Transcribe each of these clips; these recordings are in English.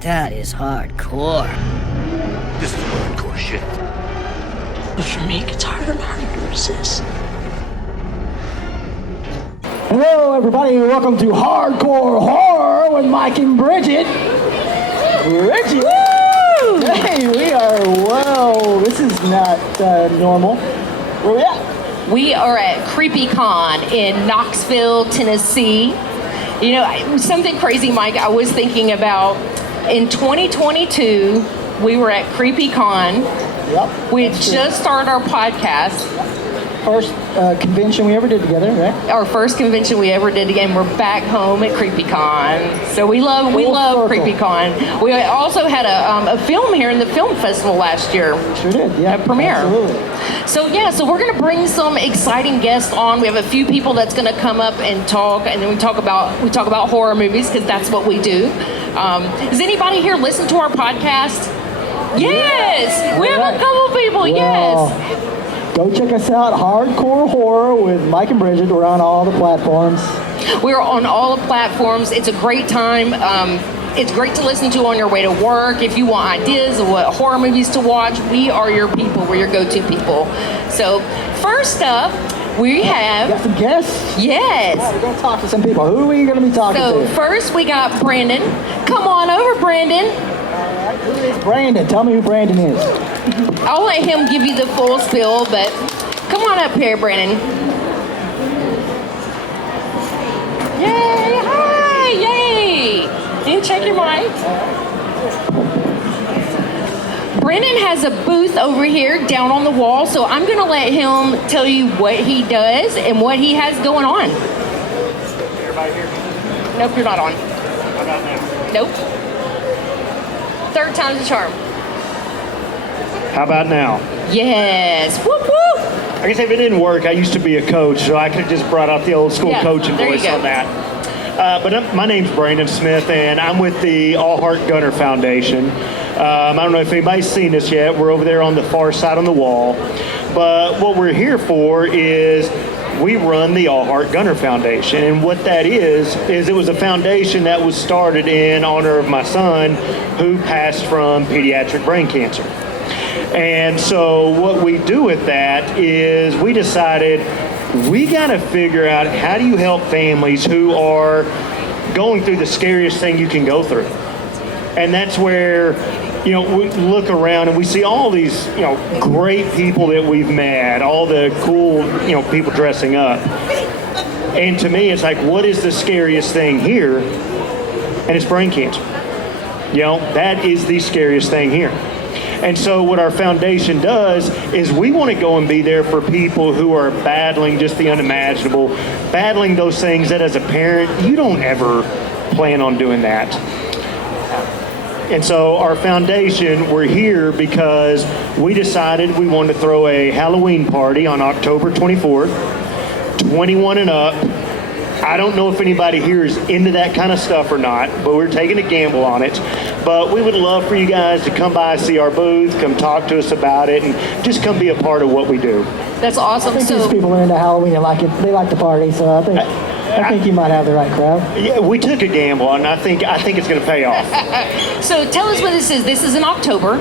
That is hardcore. This is hardcore shit. But for me, it's harder and harder to resist. Hello, everybody, and welcome to Hardcore Horror with Mike and Brigitte. Brigitte! Woo! Hey, we are, well, this is not normal. Where we at? We are at CreepyCon in Knoxville, Tennessee. You know, something crazy, Mike, I was thinking about, in 2022, we were at CreepyCon. Yep. We had just started our podcast. First convention we ever did together, right? Our first convention we ever did again. We're back home at CreepyCon. So we love CreepyCon. We also had a film here in the film festival last year. Sure did, yeah. A premiere. Absolutely. So we're going to bring some exciting guests on. We have a few people that's going to come up and talk, and then we talk about horror movies because that's what we do. Does anybody here listen to our podcast? Yes, we have a couple people. Yes. Go check us out, Hardcore Horror with Mike and Brigitte. We're on all the platforms. We're on all the platforms. It's a great time. It's great to listen to on your way to work. If you want ideas of what horror movies to watch, we are your people. We're your go-to people. So first up, we have... Got some guests? Yes. We're going to talk to some people. Who are we going to be talking to? So first we got Brandon. Come on over, Brandon. Who is Brandon? Tell me who Brandon is. I'll let him give you the full spill, but come on up here, Brandon. Yay! Hi! Yay! Can you check your mic? Brandon has a booth over here down on the wall, so I'm going to let him tell you what he does and what he has going on. Everybody hear me? Nope, you're not on. How about now? Nope. Third time's the charm. How about now? Yes. Whoop, whoop. I guess if it didn't work, I used to be a coach, so I could have just brought out the old school coaching there you voice go. on that. But my name's Brandon Smith, and I'm with the All Heart Gunner Foundation. I don't know if anybody's seen this yet. We're over there on the far side on the wall. But what we're here for is we run the All Heart Gunner Foundation. And what that is it was a foundation that was started in honor of my son who passed from pediatric brain cancer. And so what we do with that is we decided we got to figure out how do you help families who are going through the scariest thing you can go through. And that's where, you know, we look around and we see all these, you know, great people that we've met, all the cool, you know, people dressing up. And to me, it's like, what is the scariest thing here? And it's brain cancer. You know, that is the scariest thing here. And so what our foundation does is we want to go and be there for people who are battling just the unimaginable, battling those things that as a parent, you don't ever plan on doing that. And so our foundation, we're here because we decided we wanted to throw a Halloween party on October 24th, 21 and up. I don't know if anybody here is into that kind of stuff or not, but we're taking a gamble on it. But we would love for you guys to come by, see our booth, come talk to us about it, and just come be a part of what we do. That's awesome. I think these people are into Halloween and like it. They like the party, so I think you might have the right crowd. Yeah, we took a gamble, and I think it's going to pay off. So tell us what this is. This is in October.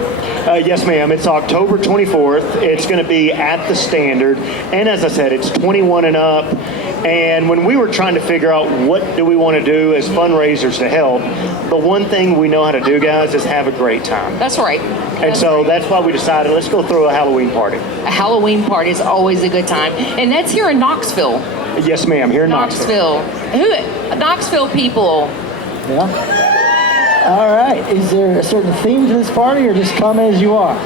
Yes, ma'am. It's October 24th. It's going to be at the Standard, and as I said, it's 21 and up. And when we were trying to figure out what do we want to do as fundraisers to help, the one thing we know how to do, guys, is have a great time. That's right. And so that's why we decided, let's go throw a Halloween party. A Halloween party is always a good time. And that's here in Knoxville. Yes, ma'am, here in Knoxville. Knoxville people. Yeah. All right. Is there a certain theme to this party or just come as you are?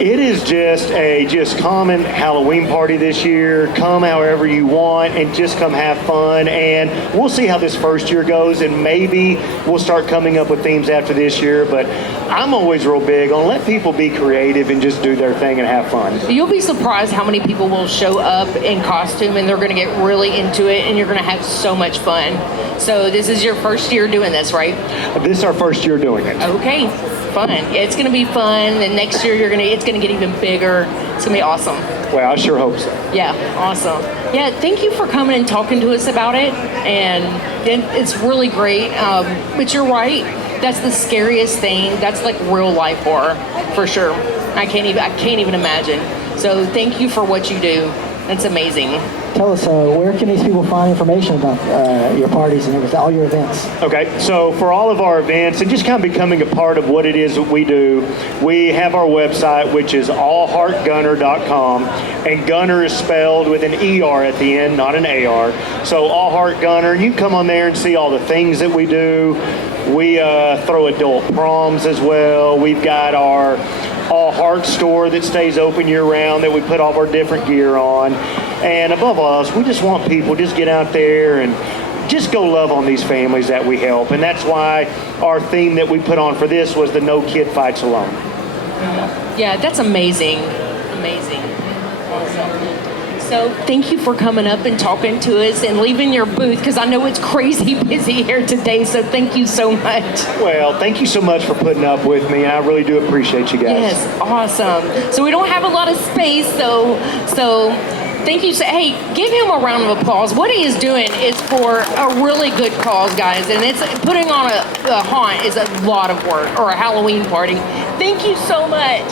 It is just a common Halloween party this year. Come however you want and just come have fun. And we'll see how this first year goes, and maybe we'll start coming up with themes after this year. But I'm always real big on let people be creative and just do their thing and have fun. You'll be surprised how many people will show up in costume and they're going to get really into it, and you're going to have so much fun. So this is your first year doing this, right? This is our first year doing it. Okay. Fun. It's going to be fun, and next year it's going to get even bigger. It's going to be awesome. Well, I sure hope so. Yeah, awesome. Yeah, thank you for coming and talking to us about it. And it's really great. But you're right. That's the scariest thing. That's like real life horror, for sure. I can't even imagine. So thank you for what you do. That's amazing. Tell us, where can these people find information about your parties and everything, all your events? Okay, so for all of our events and just kind of becoming a part of what it is that we do, we have our website, which is allheartgunner.com, and Gunner is spelled with an ER at the end, not an AR. So All Heart Gunner, you come on there and see all the things that we do. We throw adult proms as well. We've got our All Heart store that stays open year-round that we put all of our different gear on. And above all else, we just want people just get out there and just go love on these families that we help. And that's why our theme that we put on for this was the No Kid Fights Alone. Yeah, that's amazing. Amazing. Awesome. So thank you for coming up and talking to us and leaving your booth, because I know it's crazy busy here today. So thank you so much. Well, thank you so much for putting up with me. I really do appreciate you guys. Yes, awesome. So we don't have a lot of space, so thank you. Hey, give him a round of applause. What he is doing is for a really good cause, guys, and it's putting on a haunt is a lot of work, or a Halloween party. Thank you so much.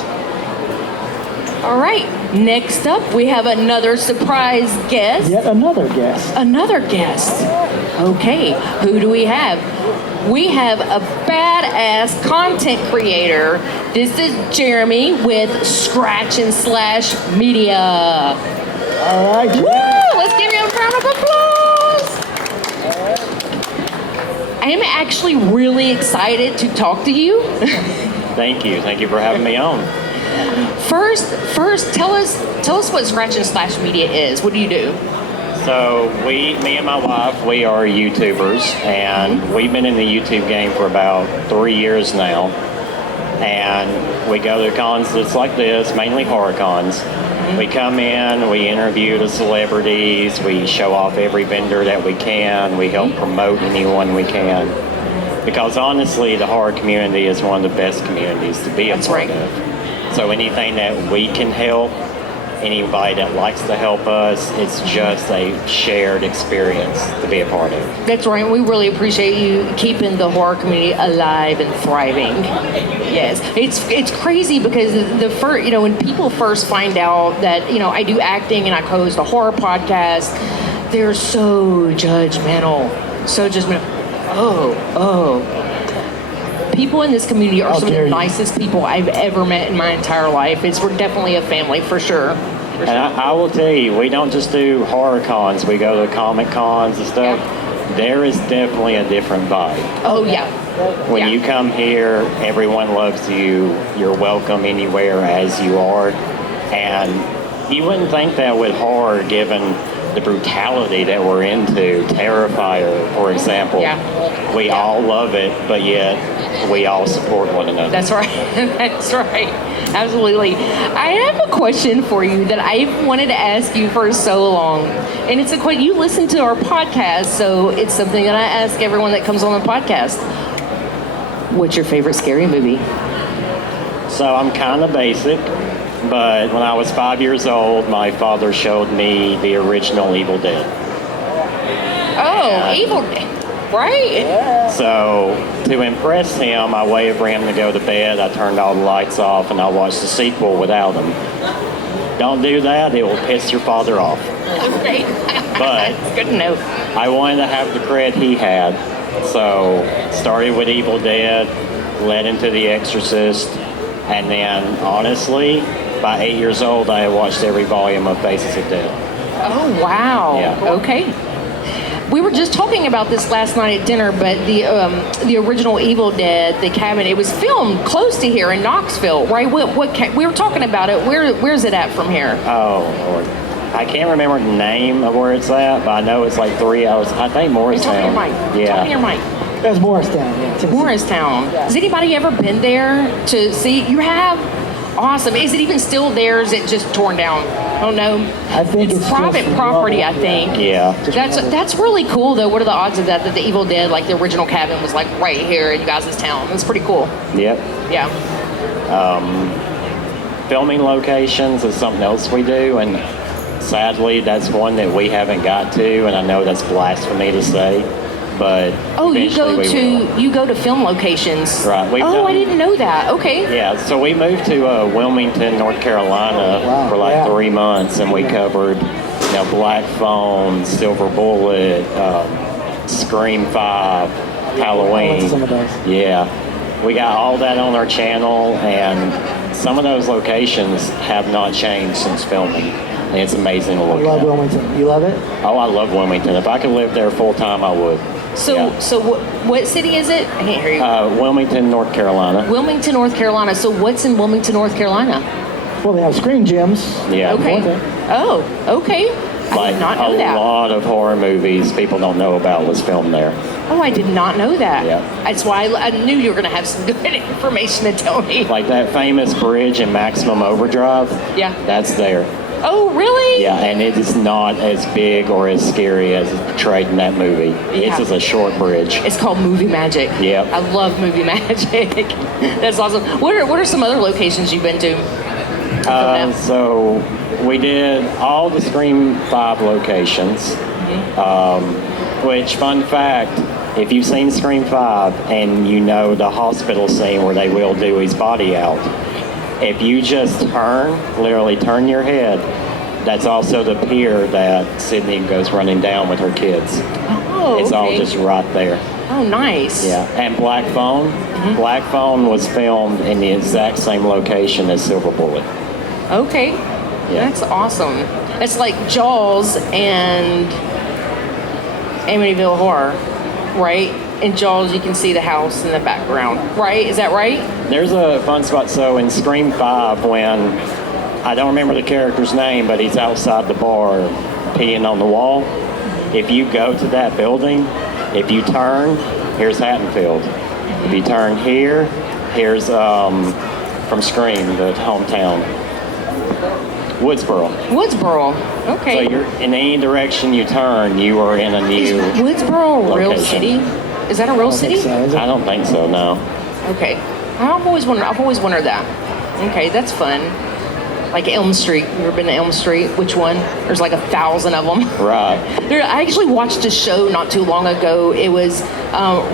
All right, next up we have another surprise guest. Yet another guest. Another guest. Okay, who do we have? We have a badass content creator. This is Jeremy with Scratch and Slash Media. All right. Woo! Let's give him a round of applause. I am actually really excited to talk to you. Thank you. Thank you for having me on. First, tell us what Scratch and Slash Media is. What do you do? So me and my wife, we are YouTubers, and we've been in the YouTube game for about 3 years now. And we go to cons just like this, mainly horror cons. We come in, we interview the celebrities, we show off every vendor that we can, we help promote anyone we can. Because honestly, the horror community is one of the best communities to be a part of. So anything that we can help, anybody that likes to help us, it's just a shared experience to be a part of. That's right. We really appreciate you keeping the horror community alive and thriving. Yes, it's crazy because when people first find out that I do acting and I co-host a horror podcast, they're so judgmental. Oh. People in this community are some of the nicest people I've ever met in my entire life. We're definitely a family, for sure. And I will tell you, we don't just do horror cons. We go to comic cons and stuff. Yeah. There is definitely a different vibe. Oh, yeah. When you come here, everyone loves you. You're welcome anywhere as you are. And you wouldn't think that with horror, given the brutality that we're into. Terrifier, for example. Yeah. We all love it, but yet we all support one another. That's right. That's right. Absolutely. I have a question for you that I've wanted to ask you for so long. And it's a question. You listen to our podcast, so it's something that I ask everyone that comes on the podcast. What's your favorite scary movie? So I'm kind of basic. But when I was 5 years old, my father showed me the original Evil Dead. Oh, Evil Dead. Right. Yeah. So to impress him, I waited for him to go to bed. I turned all the lights off and I watched the sequel without him. Don't do that. It will piss your father off. Okay. But it's good to know. I wanted to have the cred he had. So started with Evil Dead, led into The Exorcist, and then honestly, by 8 years old, I had watched every volume of Faces of Death. Oh, wow. Yeah. Okay. We were just talking about this last night at dinner, but the original Evil Dead, the cabin, it was filmed close to here in Knoxville, right? We were talking about it. Where's it at from here? Oh, Lord. I can't remember the name of where it's at, but I know it's like 3 hours. I think Morristown. Talk to your mic. That's Morristown, yeah. Morristown. Yeah. Has anybody ever been there to see? You have? Awesome. Is it even still there, or is it just torn down? I don't know. I think it's private property, I think. Yeah. That's really cool, though. What are the odds of that the Evil Dead, like the original cabin, was like right here in you guys' town? That's pretty cool. Yep. Yeah. filming locations is something else we do, and sadly, that's one that we haven't got to, and I know that's blasphemy to say, but you go to film locations. Right. I didn't know that. Okay. Yeah, so we moved to Wilmington, North Carolina for like 3 months, and we covered, Black Phone, Silver Bullet, Scream 5, Halloween. Some of those. Yeah, we got all that on our channel, and some of those locations have not changed since filming. And it's amazing to look at. I love Wilmington. You love it? Oh, I love Wilmington. If I could live there full time, I would. So what city is it? I can't hear you. Wilmington, North Carolina. Wilmington, North Carolina. So what's in Wilmington, North Carolina? Well, they have screen gyms. Yeah. Okay. Oh, okay. I did not know that. A lot of horror movies people don't know about was filmed there. Oh, I did not know that. Yeah. That's why I knew you were going to have some good information to tell me. Like that famous bridge in Maximum Overdrive. Yeah. That's there. Oh, really? Yeah, and it is not as big or as scary as it's portrayed in that movie. Yeah. It's just a short bridge. It's called movie magic. Yep. I love movie magic. That's awesome. What are some other locations you've been to? So we did all the Scream 5 locations, which, fun fact, if you've seen Scream 5 and you know the hospital scene where they will do his body out, if you just literally turn your head, that's also the pier that Sydney goes running down with her kids. Oh, It's all just right there. Oh, nice. Yeah, and Black Phone. Black Phone was filmed in the exact same location as Silver Bullet. Okay. Yeah. That's awesome. It's like Jaws and Amityville Horror, right? In Jaws, you can see the house in the background, right? Is that right? There's a fun spot. So in Scream 5, when, I don't remember the character's name, but he's outside the bar peeing on the wall. If you go to that building, if you turn, here's Haddonfield. If you turn here, here's from Scream, the hometown. Woodsboro. Okay. So you're in any direction you turn, you are in a new Is Woodsboro a real location. city? Is that a real city? I don't think so, no. Okay. I've always wondered that. Okay, that's fun. Like Elm Street. You ever been to Elm Street? Which one? There's like 1,000 of them. Right. I actually watched a show not too long ago. It was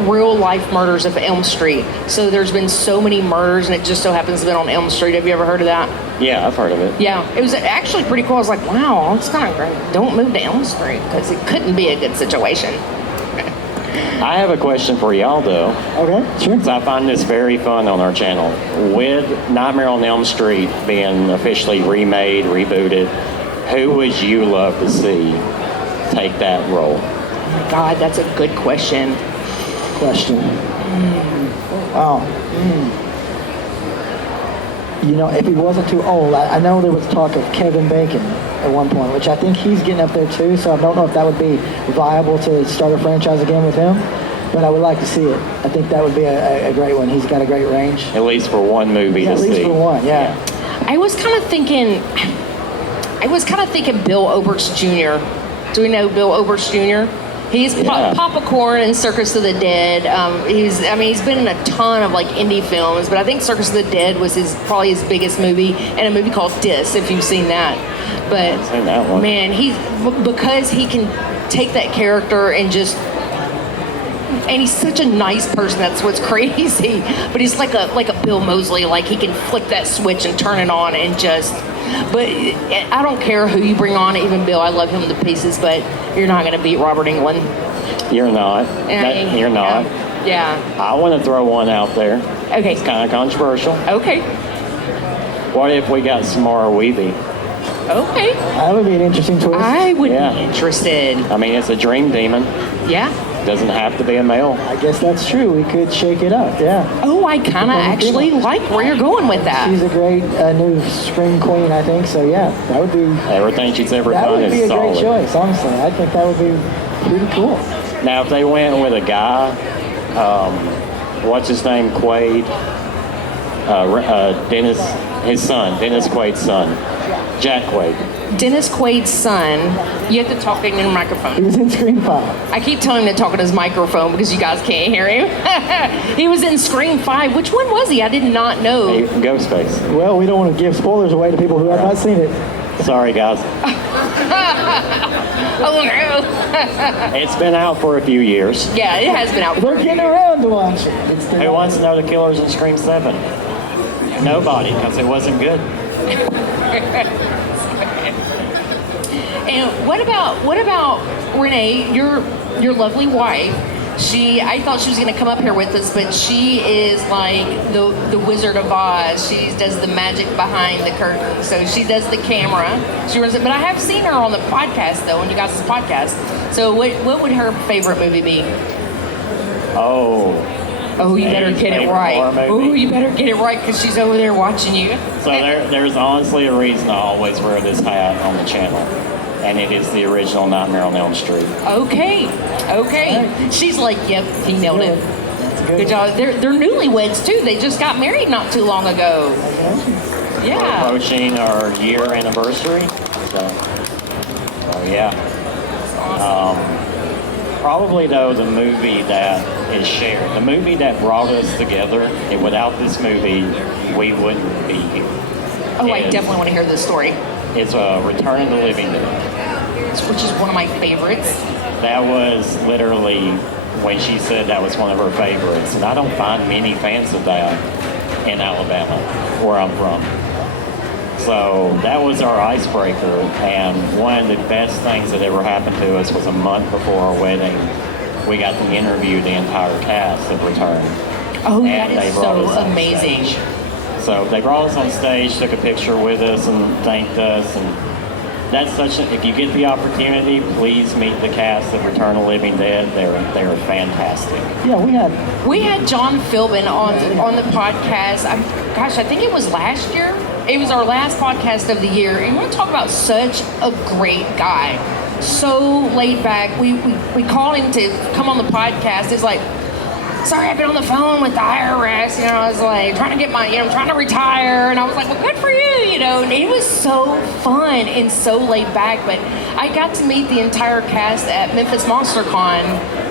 Real Life Murders of Elm Street. So there's been so many murders, and it just so happens to have been on Elm Street. Have you ever heard of that? Yeah, I've heard of it. Yeah, it was actually pretty cool. I was like, wow, it's kind of great. Don't move to Elm Street, because it couldn't be a good situation. I have a question for y'all, though. Okay, sure. So I find this very fun on our channel. With Nightmare on Elm Street being officially remade, rebooted, who would you love to see take that role? Oh my God, that's a good question. Wow. You know, if he wasn't too old, I know there was talk of Kevin Bacon at one point, which I think he's getting up there too, so I don't know if that would be viable to start a franchise again with him, but I would like to see it. I think that would be a great one. He's got a great range. At least for one movie to see. At least for one, yeah. I was kind of thinking Bill Oberst Jr. Do we know Bill Oberst Jr.? He's Papa Corn in Circus of the Dead. He's been in a ton of like indie films, but I think Circus of the Dead was probably his biggest movie, and a movie called Dis, if you've seen that. But I've seen that one. Man, because he can take that character and he's such a nice person. That's what's crazy. But he's like a Bill Moseley. Like he can flick that switch and turn it on and just. But I don't care who you bring on, even Bill. I love him to pieces, but you're not going to beat Robert Englund. You're not. You're not. Yeah. I want to throw one out there. Okay. It's kind of controversial. Okay. What if we got Samara Weavy? Okay. That would be an interesting choice. I would be interested. I mean, it's a dream demon. Yeah. Doesn't have to be a male. I guess that's true. We could shake it up, yeah. Oh, I kind of actually like where you're going with that. She's a great new spring queen, I think, so yeah, that would be... Everything she's ever that done would be is a solid. great choice, honestly. I think that would be pretty cool. Now, if they went with a guy, what's his name, Quaid? Dennis Quaid's son, Jack Quaid. Dennis Quaid's son. You have to talk into the He microphone. was in Scream 5. I keep telling him to talk in his microphone because you guys can't hear him. He was in Scream 5. Which one was he? I did not know. Ghostface. Well, we don't want to give spoilers away to people who have not seen it. Sorry, guys. Oh no. It's been out for a few years. Yeah, it has been out. They're getting around to watch it. Who wants to know the killers in Scream 7? Nobody, because it wasn't good. And what about Renee, your lovely wife? I thought she was going to come up here with us, but she is like the Wizard of Oz. She does the magic behind the curtain. So she does the camera. She runs it. But I have seen her on the podcast, though, on you guys' podcast. So what would her favorite movie be? Oh, you better get it right. Oh, you better get it right because she's over there watching you. So there's honestly a reason I always wear this hat on the channel. And it is the original Nightmare on Elm Street. Okay. She's like, yep, he nailed it. Good job. They're newlyweds too. They just got married not too long ago. We're Yeah. approaching our year anniversary. So yeah. Awesome. Probably though the movie that is shared, the movie that brought us together, and without this movie, we wouldn't be here. Oh, I definitely want to hear this story. It's Return of the Living Dead. Which is one of my favorites. That was literally when she said that was one of her favorites. And I don't find many fans of that in Alabama, where I'm from. So that was our icebreaker. And one of the best things that ever happened to us was a month before our wedding, we got to interview the entire cast of Return. Oh, And that they is brought so us on amazing. stage. So they brought us on stage, took a picture with us, and thanked us. And that's if you get the opportunity, please meet the cast of Return of the Living Dead. They're fantastic. Yeah, We had John Philbin on the podcast. I think it was last year. It was our last podcast of the year. And we're talking about such a great guy. So laid back. We called him to come on the podcast. It's like, sorry, I've been on the phone with the IRS. I was like trying to get I'm trying to retire. And I was like, well, good for you, And he was so fun and so laid back. But I got to meet the entire cast at Memphis MonsterCon.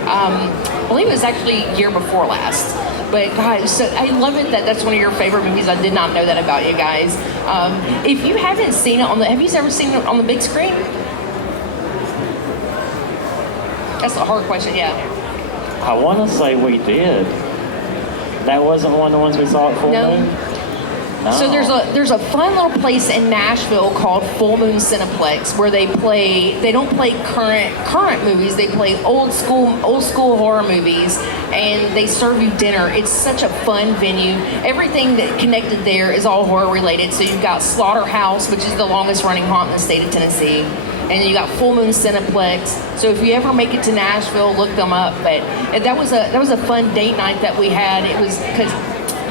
I believe it was actually year before last. But guys, so I love it that's one of your favorite movies. I did not know that about you guys. If you haven't seen it have you ever seen it on the big screen? That's a hard question, yeah. I want to say we did. That wasn't one of the ones we saw at Full Moon? No. So there's a fun little place in Nashville called Full Moon Cineplex where they don't play current movies, they play old school horror movies, and they serve you dinner. It's such a fun venue. Everything that connected there is all horror related. So you've got Slaughterhouse, which is the longest running haunt in the state of Tennessee. And then you got Full Moon Cineplex. So if you ever make it to Nashville, look them up. But that was a fun date night that we had. It was because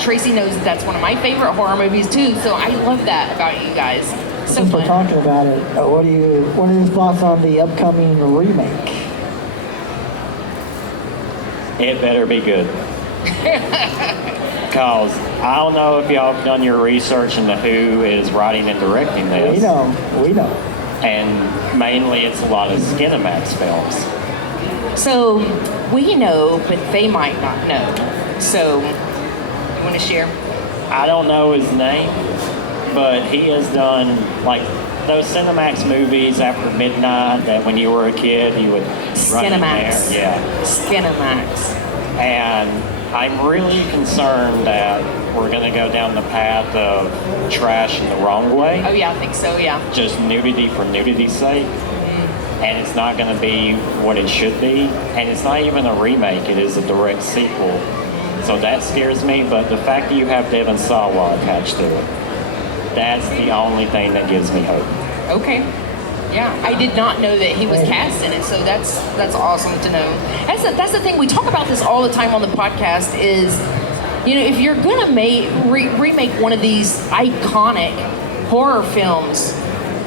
Tracy knows that's one of my favorite horror movies too. So I love that about you guys. So since we're fun. talking about it, what are your thoughts on the upcoming remake? It better be good. Because I don't know if y'all have done your research into who is writing and directing this. We know. And mainly it's a lot of Skinemax films. So we know, but they might not know. So you want to share? I don't know his name, but he has done like those Cinemax movies after midnight that when you were a kid you would run in there. Skinemax. Yeah. Skinemax. And I'm really concerned that we're going to go down the path of trash in the wrong way. Oh yeah, I think so, yeah. Just nudity for nudity's sake. And it's not going to be what it should be. And it's not even a remake, it is a direct sequel. So that scares me, but the fact that you have Devon Sawa attached to it, that's the only thing that gives me hope. Okay. Yeah, I did not know that he was cast in it, so that's awesome to know. That's the thing, we talk about this all the time on the podcast is, if you're gonna remake one of these iconic horror films,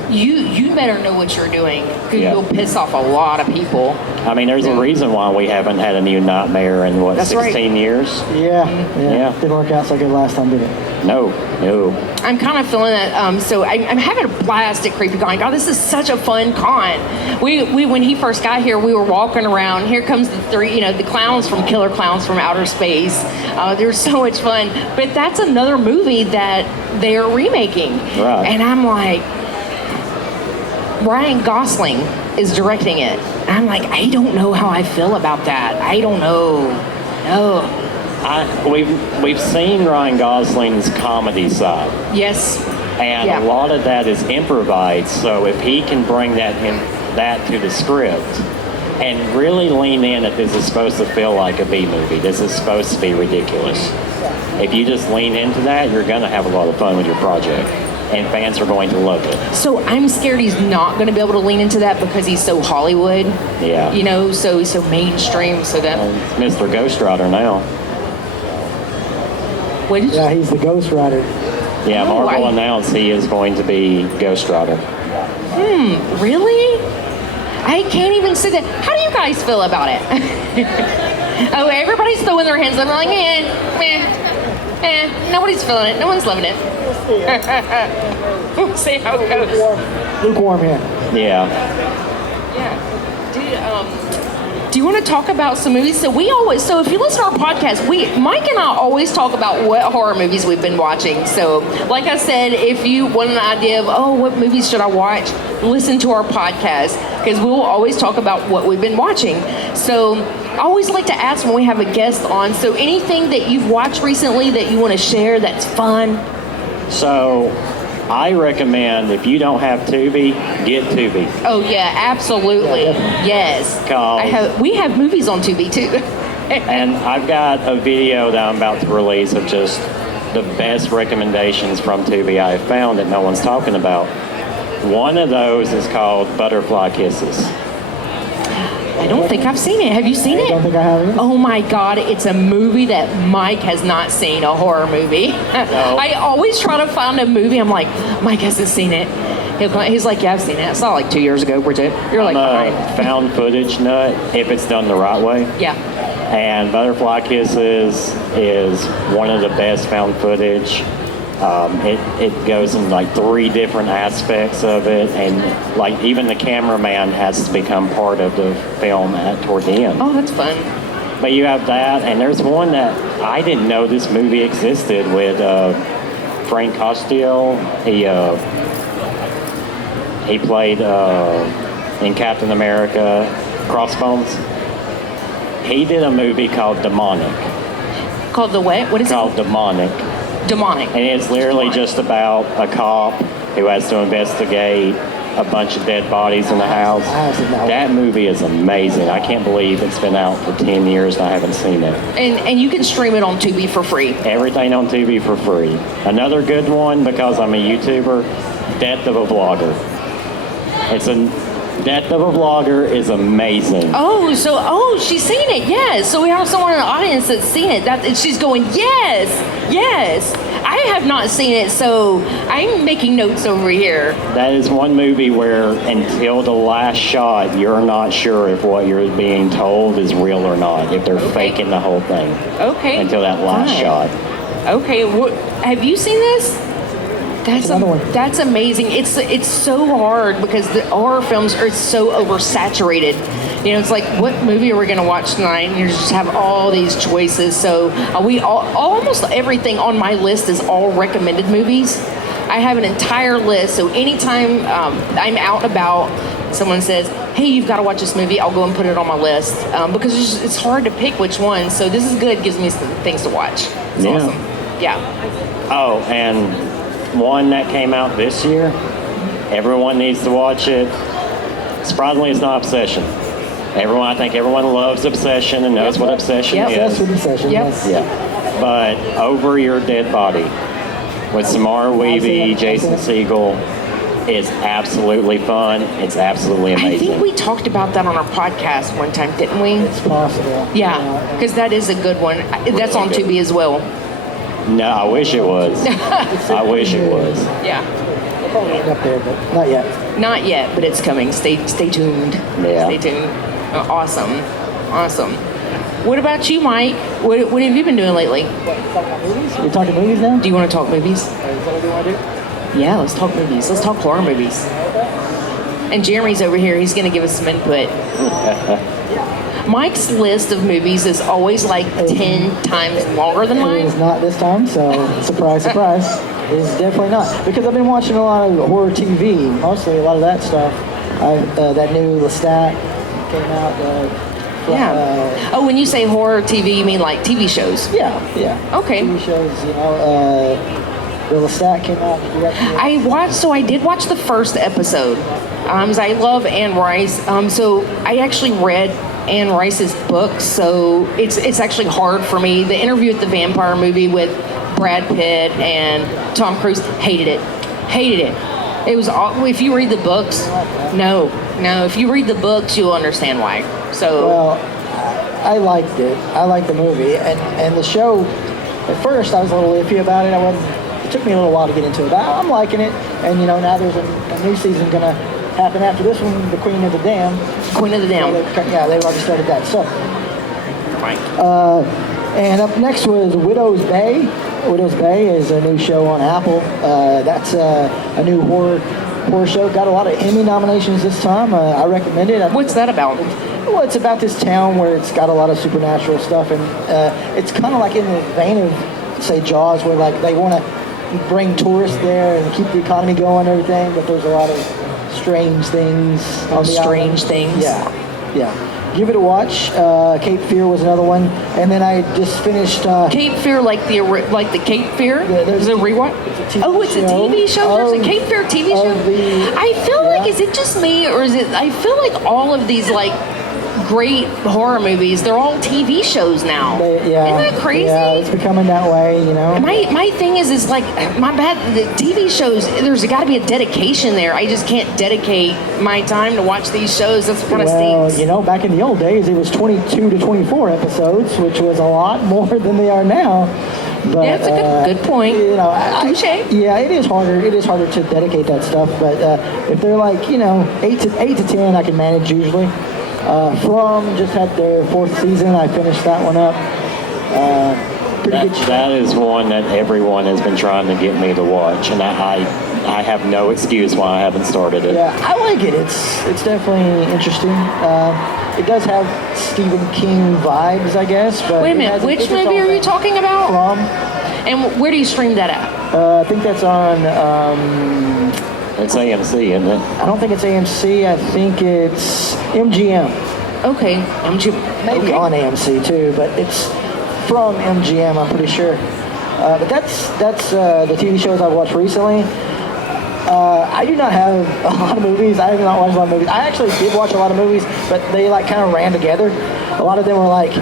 you better know what you're doing, because Yeah. you'll piss off a lot of people. I mean, there's a reason why we haven't had a new Nightmare in, what, That's 16 right. years? Yeah. Yeah. Didn't work out so good last time, did it? No. I'm kind of feeling that. So I'm having a blast at CreepyCon. God, this is such a fun con. We when he first got here, we were walking around. Here comes the three, the clowns from Killer Clowns from Outer Space. They were so much fun. But that's another movie that they're remaking. Right. And I'm like, Ryan Gosling is directing it. And I'm like, I don't know how I feel about that. I don't know. No. We've seen Ryan Gosling's comedy side, Yes. and Yeah. a lot of that is improvised. So if he can bring that to the script and really lean in that this is supposed to feel like a B movie, this is supposed to be ridiculous. If you just lean into that, you're going to have a lot of fun with your project, and fans are going to love it. So I'm scared he's not going to be able to lean into that because he's so Hollywood. Yeah. So he's so mainstream. So that. It's Mr. Ghost Rider now. What did you? Yeah, he's the Ghost Rider. Yeah, Oh, Marvel announced he is going to be Ghost Rider. Really? I can't even say that. How do you guys feel about it? Oh, everybody's throwing their hands up like, nobody's feeling it. No one's loving it. We'll see how it goes. Lukewarm here. Yeah. Yeah. Do you want to talk about some movies? So if you listen to our podcast, Mike and I always talk about what horror movies we've been watching. So like I said, if you want an idea of, what movies should I watch, listen to our podcast, because we will always talk about what we've been watching. So I always like to ask when we have a guest on, so anything that you've watched recently that you want to share that's fun? So I recommend, if you don't have Tubi, get Tubi. Oh yeah, absolutely. Yes. We have movies on Tubi too. And I've got a video that I'm about to release of just the best recommendations from Tubi I have found that no one's talking about. One of those is called Butterfly Kisses. I don't think I've seen it. Have you seen I don't it? think I have either. Oh my God, it's a movie that Mike has not seen, a horror movie. I always try to find a movie. I'm like, Mike hasn't seen it. He's like, yeah, I've seen it. I saw it like 2 years ago, Bridget. You're like, all I'm a right. found footage nut if it's done the right way. Yeah. And Butterfly Kisses is one of the best found footage. It goes in like 3 different aspects of it, and like even the cameraman has to become part of the film toward the end. Oh, that's fun. But you have that, and there's one that I didn't know this movie existed with Frank Costello. He played in Captain America, Crossbones. He did a movie called Demonic. Called the what? What is Called Demonic. it? Demonic. And it's literally just about a cop who has to investigate a bunch of dead bodies in the house. That movie is amazing. I can't believe it's been out for 10 years and I haven't seen it. And you can stream it on Tubi for free. Everything on TV for free. Another good one, because I'm a YouTuber, Death of a Vlogger. Death of a Vlogger is amazing. Oh, she's seen it, yes. So we have someone in the audience that's seen it. She's going, yes. I have not seen it, so I'm making notes over here. That is one movie where until the last shot, you're not sure if what you're being told is real or not, if they're faking the whole thing. Okay. Until that last Fine. shot. Okay, have you seen this? Another one. That's amazing. It's so hard because the horror films are so oversaturated. It's like, what movie are we going to watch tonight? And you just have all these choices. So almost everything on my list is all recommended movies. I have an entire list. So anytime I'm out and about, someone says, hey, you've got to watch this movie, I'll go and put it on my list because it's hard to pick which one. So this is good. It gives me some things to watch. It's awesome. Yeah. Oh, and one that came out this year, everyone needs to watch it. Surprisingly, it's not Obsession. I think everyone loves Obsession and knows what Obsession is. Obsessed with Obsession, yes. Yeah. But Over Your Dead Body with Samara Weavy, Jason Segel is absolutely fun. It's absolutely amazing. I think we talked about that on our podcast one time, didn't we? It's possible. Yeah, because that is a good one. That's on Tubi as well. No, I wish it was. I wish it was. Yeah. probably end up there, but not yet. Not yet, but it's coming. Stay tuned. Yeah. Stay tuned. Awesome. What about you, Mike? What have you been doing lately? You're talking movies now? Do you want to talk movies? Is that what you want to do? Yeah, let's talk movies. Let's talk horror movies. And Jeremy's over here. He's going to give us some input. Mike's list of movies is always like 10 times longer than It mine. is not this time, so surprise, surprise. It is definitely not. Because I've been watching a lot of horror TV, mostly a lot of that stuff. That new Lestat came out. Yeah. Oh, when you say horror TV, you mean like TV shows? Yeah. Okay. TV shows, the Lestat came out. I did watch the first episode. 'Cause I love Anne Rice. So I actually read Anne Rice's book, so it's actually hard for me. The Interview with the Vampire movie with Brad Pitt and Tom Cruise, hated it. It was if you read the books, no. If you read the books, you'll understand why. So well, I liked it. I liked the movie and the show. At first, I was a little iffy about it. It took me a little while to get into it, but I'm liking it. And now there's a new season gonna happen after this one, The Queen of the Dam. Queen of the Dam. They've already started that. So, Mike. and up next was Widow's Bay. Widow's Bay is a new show on Apple. That's a new horror show. Got a lot of Emmy nominations this time. I recommend it. What's that about? Well, it's about this town where it's got a lot of supernatural stuff, and it's kind of like in the vein of, say, Jaws, where like they want to bring tourists there and keep the economy going and everything, but there's a lot of strange things on the Strange island. things? Yeah. Give it a watch. Cape Fear was another one, and then I just finished. Cape Fear, like the Cape Fear? there's Is it rewatch? It's a TV Oh, it's a TV show. There's a Cape Fear TV show. I feel like, is it just me, or is it? I feel like all of these like great horror movies, they're all TV shows now. Isn't that crazy? Yeah, it's becoming that way. My thing is like the TV shows. There's got to be a dedication there. I just can't dedicate my time to watch these shows. That's kind of stinks. Back in the old days, it was 22 to 24 episodes, which was a lot more than they are now. But, yeah, it's a good point. Touche. Yeah, it is harder. It is harder to dedicate that stuff. But if they're like 8 to 10, I can manage usually. From just had their 4th season. I finished that one up. Pretty good show. That is one that everyone has been trying to get me to watch, and I have no excuse why I haven't started it. Yeah, I like it. It's definitely interesting. It does have Stephen King vibes, I guess. But wait a minute, which movie are you talking about? From. And where do you stream that at? I think that's on. It's AMC, isn't it? I don't think it's AMC. I think it's MGM. Okay, Maybe on AMC too, but it's from MGM. I'm pretty sure. But that's the TV shows I've watched recently. I do not have a lot of movies. I have not watched a lot of movies. I actually did watch a lot of movies, but they like kind of ran together. A lot of them were like,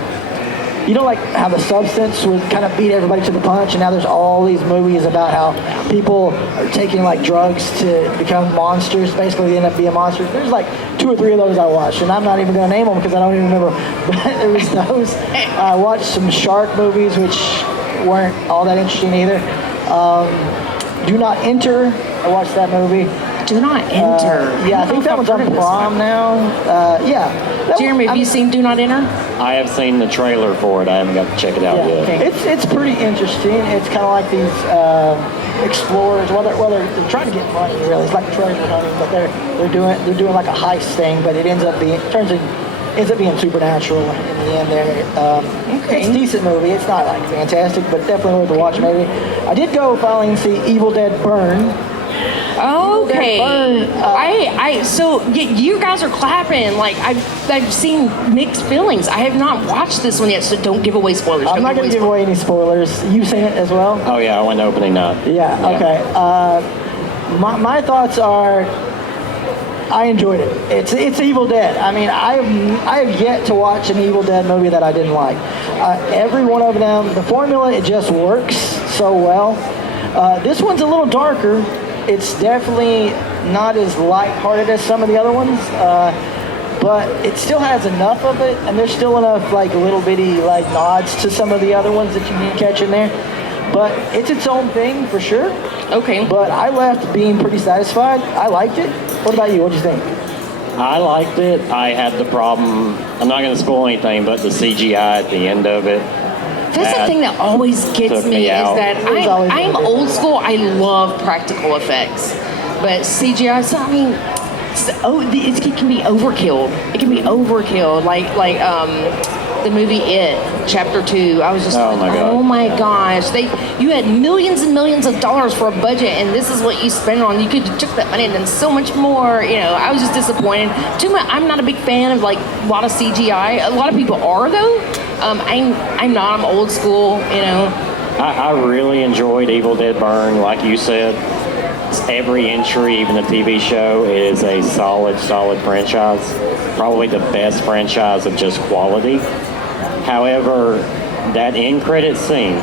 like how The Substance would kind of beat everybody to the punch, and now there's all these movies about how people are taking like drugs to become monsters. Basically, they end up being monsters. There's like 2 or 3 of those I watched, and I'm not even going to name them because I don't even remember. But there was those. I watched some shark movies, which weren't all that interesting either. Do Not Enter. I watched that movie. Do Not Enter. I think that one's on Prom now. Jeremy, have you seen Do Not Enter? I have seen the trailer for it. I haven't got to check it out yet. It's pretty interesting. It's kind of like these explorers. Well, they're trying to get money. Really, it's like treasure hunting, but they're doing like a heist thing. But it ends up being supernatural in the end. It's a decent movie. It's not like fantastic, but definitely worth a watch. Maybe I did go finally and see Evil Dead Burn. Okay. So you guys are clapping. Like I've seen mixed feelings. I have not watched this one yet, so don't give away spoilers. I'm not going to give away any spoilers. You've seen it as well? Oh yeah, I went opening night. Yeah. Okay. My thoughts are, I enjoyed it. It's Evil Dead. I mean, I have yet to watch an Evil Dead movie that I didn't like. Every one of them, the formula, it just works so well. This one's a little darker. It's definitely not as lighthearted as some of the other ones, but it still has enough of it, and there's still enough like little bitty like nods to some of the other ones that you can catch in there. but it's its own thing for sure. Okay. But I left being pretty satisfied. I liked it. What about you? What'd you think? I liked it. I had the problem, I'm not going to spoil anything, but the CGI at the end of it. That's the thing that always gets took me me is out. that I'm old school. I love practical effects, but CGI. So, I mean, it can be overkill. It can be overkill. Like the movie It, Chapter 2. I was just oh my gosh. You had millions and millions of dollars for a budget, and this is what you spend on. You could have took that money and done so much more. You know, I was just disappointed. Too much. I'm not a big fan of like a lot of CGI. A lot of people are though. I'm not. I'm old school. You know. I really enjoyed Evil Dead Burn, like you said. Every entry, even the TV show, is a solid franchise. Probably the best franchise of just quality. However, that end credit scene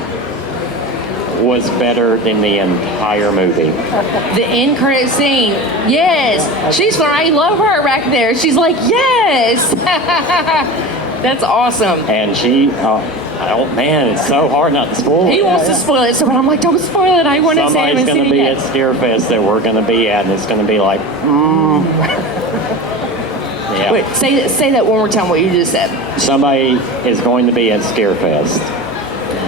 was better than the entire movie. The end credit scene, yes. She's I love her back there. She's like, yes. That's awesome. And she, man, it's so hard not to spoil it. He wants to spoil it, so but I'm like, don't spoil it. I want to say I haven't Somebody's seen going it to be yet. at Scarefest that we're going to be at, and it's going to be like, Yeah. Wait, say that one more time. What you just said. Somebody is going to be at Scarefest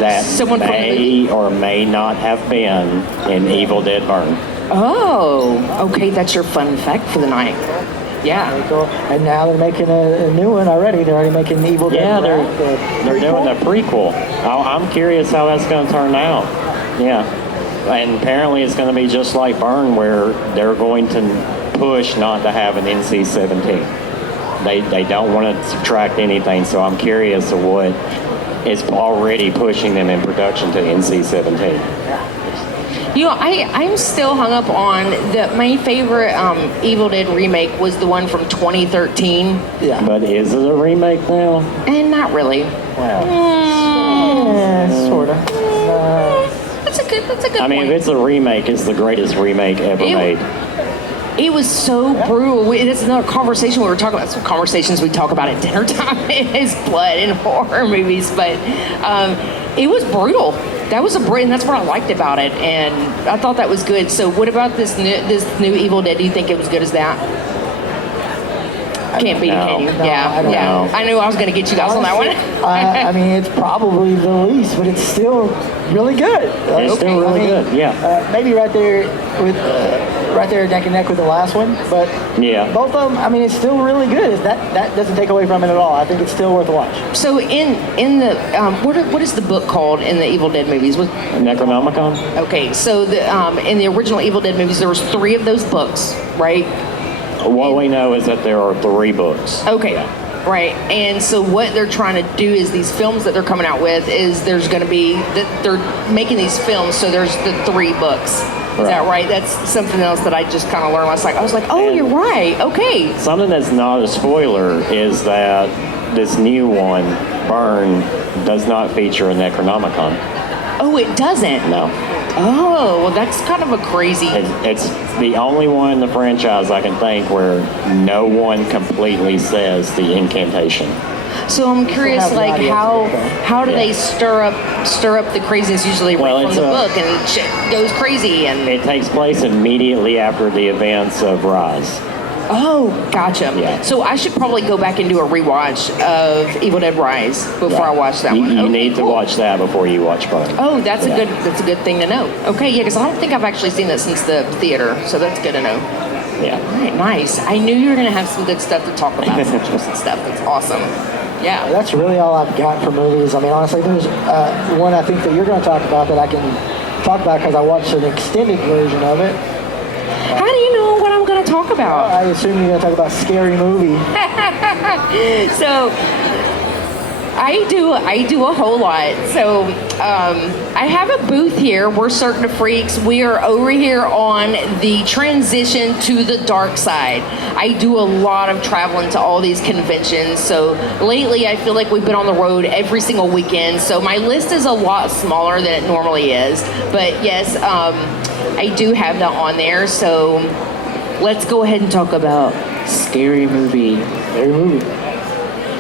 that Someone from the may or may not have been in Evil Dead Burn. Oh, okay. That's your fun fact for the night. Yeah. Very cool. And now they're making a new one already. They're already making Evil Dead. Yeah, they're doing a prequel. I'm curious how that's going to turn out. Yeah. And apparently it's going to be just like Burn, where they're going to push not to have an NC-17. They don't want to subtract anything, so I'm curious of what is already pushing them in production to NC-17. You know, I'm still hung up on my favorite Evil Dead remake was the one from 2013. Yeah. But is it a remake now? And not really. Sort of. That's a good I mean, point. if it's a remake, it's the greatest remake ever made. It was so brutal. It's another conversation we were talking about. Some conversations we talk about at dinner time is blood in horror movies, but it was brutal. That was and that's what I liked about it, and I thought that was good. So, what about this new Evil Dead? Do you think it was good as that? Can't beat it, can you? No, Yeah, I don't know. I knew I was going to get you guys on that one. I mean, it's probably the least, but it's still really good. It's still really good, yeah. Maybe right there neck and neck with the last one, but Yeah. both of them. I mean, it's still really good. That doesn't take away from it at all. I think it's still worth a watch. So, in the what is the book called in the Evil Dead movies? Necronomicon? Okay, so in the original Evil Dead movies, there was 3 of those books, right? What we know is that there are 3 books. Okay, right. And so what they're trying to do is these films that they're coming out with is there's going to be that they're making these films, so there's the 3 books. Is that right? That's something else that I just kind of learned last night. I was like, oh, And you're right. Okay. Something that's not a spoiler is that this new one, Burn, does not feature a Necronomicon. Oh, it doesn't? No. Oh, well, that's kind of a crazy... It's the only one in the franchise I can think where no one completely says the incantation. So I'm curious, have like, the how do they stir up the craziness usually Well, right from it's the book and shit goes crazy and... It takes place immediately after the events of Rise. Oh, gotcha. Yeah. So I should probably go back and do a rewatch of Evil Dead Rise before I watch that one. You Okay, need to cool. watch that before you watch Burn. Oh, that's Yeah. a good thing to know. Okay, yeah, because I don't think I've actually seen that since the theater, so that's good to know. Yeah. All right, nice. I knew you were gonna have some good stuff to talk about, some interesting stuff. That's awesome. Yeah. That's really all I've got for movies. I mean, honestly, there's one I think that you're going to talk about that I can talk about because I watched an extended version of it. How do you know what I'm gonna talk about? I assume you're going to talk about Scary Movie. So I do a whole lot. So I have a booth here. We're Certain Freaks. We are over here on the transition to the dark side. I do a lot of traveling to all these conventions. So lately I feel like we've been on the road every single weekend. So my list is a lot smaller than it normally is. But yes, I do have that on there. So let's go ahead and talk about Scary Movie. Scary Movie.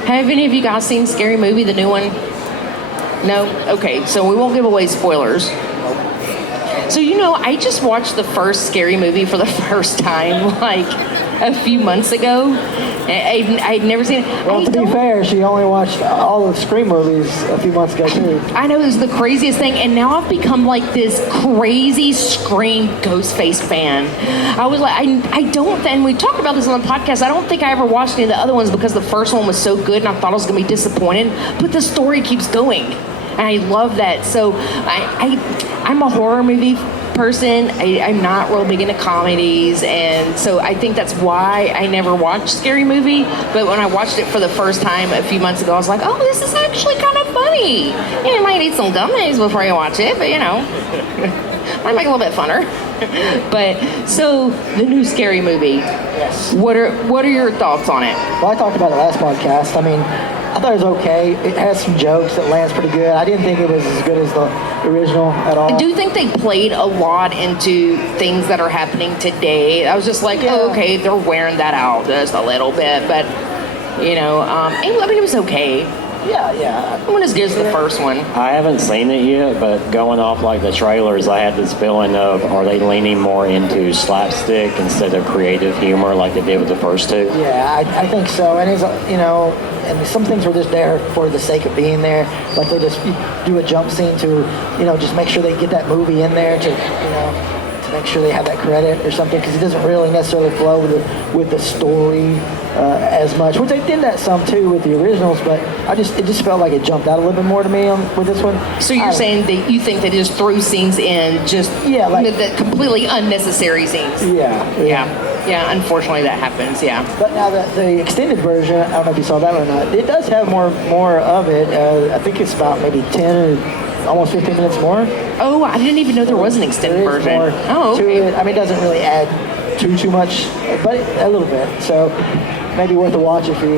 Have any of you guys seen Scary Movie, the new one? No? Okay, so we won't give away spoilers. So, I just watched the first Scary Movie for the first time, like, a few months ago. I'd never seen it. Well, to be fair, she only watched all of the Scream movies a few months ago, too. I know, it was the craziest thing, and now I've become, like, this crazy Scream Ghostface fan. I was like, I don't, and we talked about this on the podcast, I don't think I ever watched any of the other ones because the first one was so good, and I thought I was going to be disappointed, but the story keeps going. And I love that. So I'm a horror movie person. I'm not real big into comedies, and so I think that's why I never watched Scary Movie. But when I watched it for the first time a few months ago, I was like, oh, this is actually kind of funny. You might eat some gummies before you watch it, but might make it a little bit funner. But so the new Scary Movie. Yes. What are your thoughts on it? Well, I talked about it last podcast. I mean, I thought it was okay. It has some jokes. It lands pretty good. I didn't think it was as good as the original at all. I do think they played a lot into things that are happening today. I was just like, oh, okay, they're wearing that out just a little bit. But, it was okay. Yeah. It wasn't as good as the first one. I haven't seen it yet, but going off like the trailers, I had this feeling of, are they leaning more into slapstick instead of creative humor like they did with the first two? Yeah, I think so. And it's, and some things were just there for the sake of being there. Like they just do a jump scene to, just make sure they get that movie in there to make sure they have that credit or something, because it doesn't really necessarily flow with the story as much, which they did that some too with the originals, but it just felt like it jumped out a little bit more to me with this one. So you're saying that you think they just threw scenes in, like the completely unnecessary scenes? Yeah, unfortunately that happens, yeah. But now the extended version, I don't know if you saw that one or not, it does have more of it. I think it's about maybe 10 or almost 15 minutes more. Oh, I didn't even know there was an extended version. More okay. to it. I mean, it doesn't really add too much, but a little bit. So maybe worth a watch if you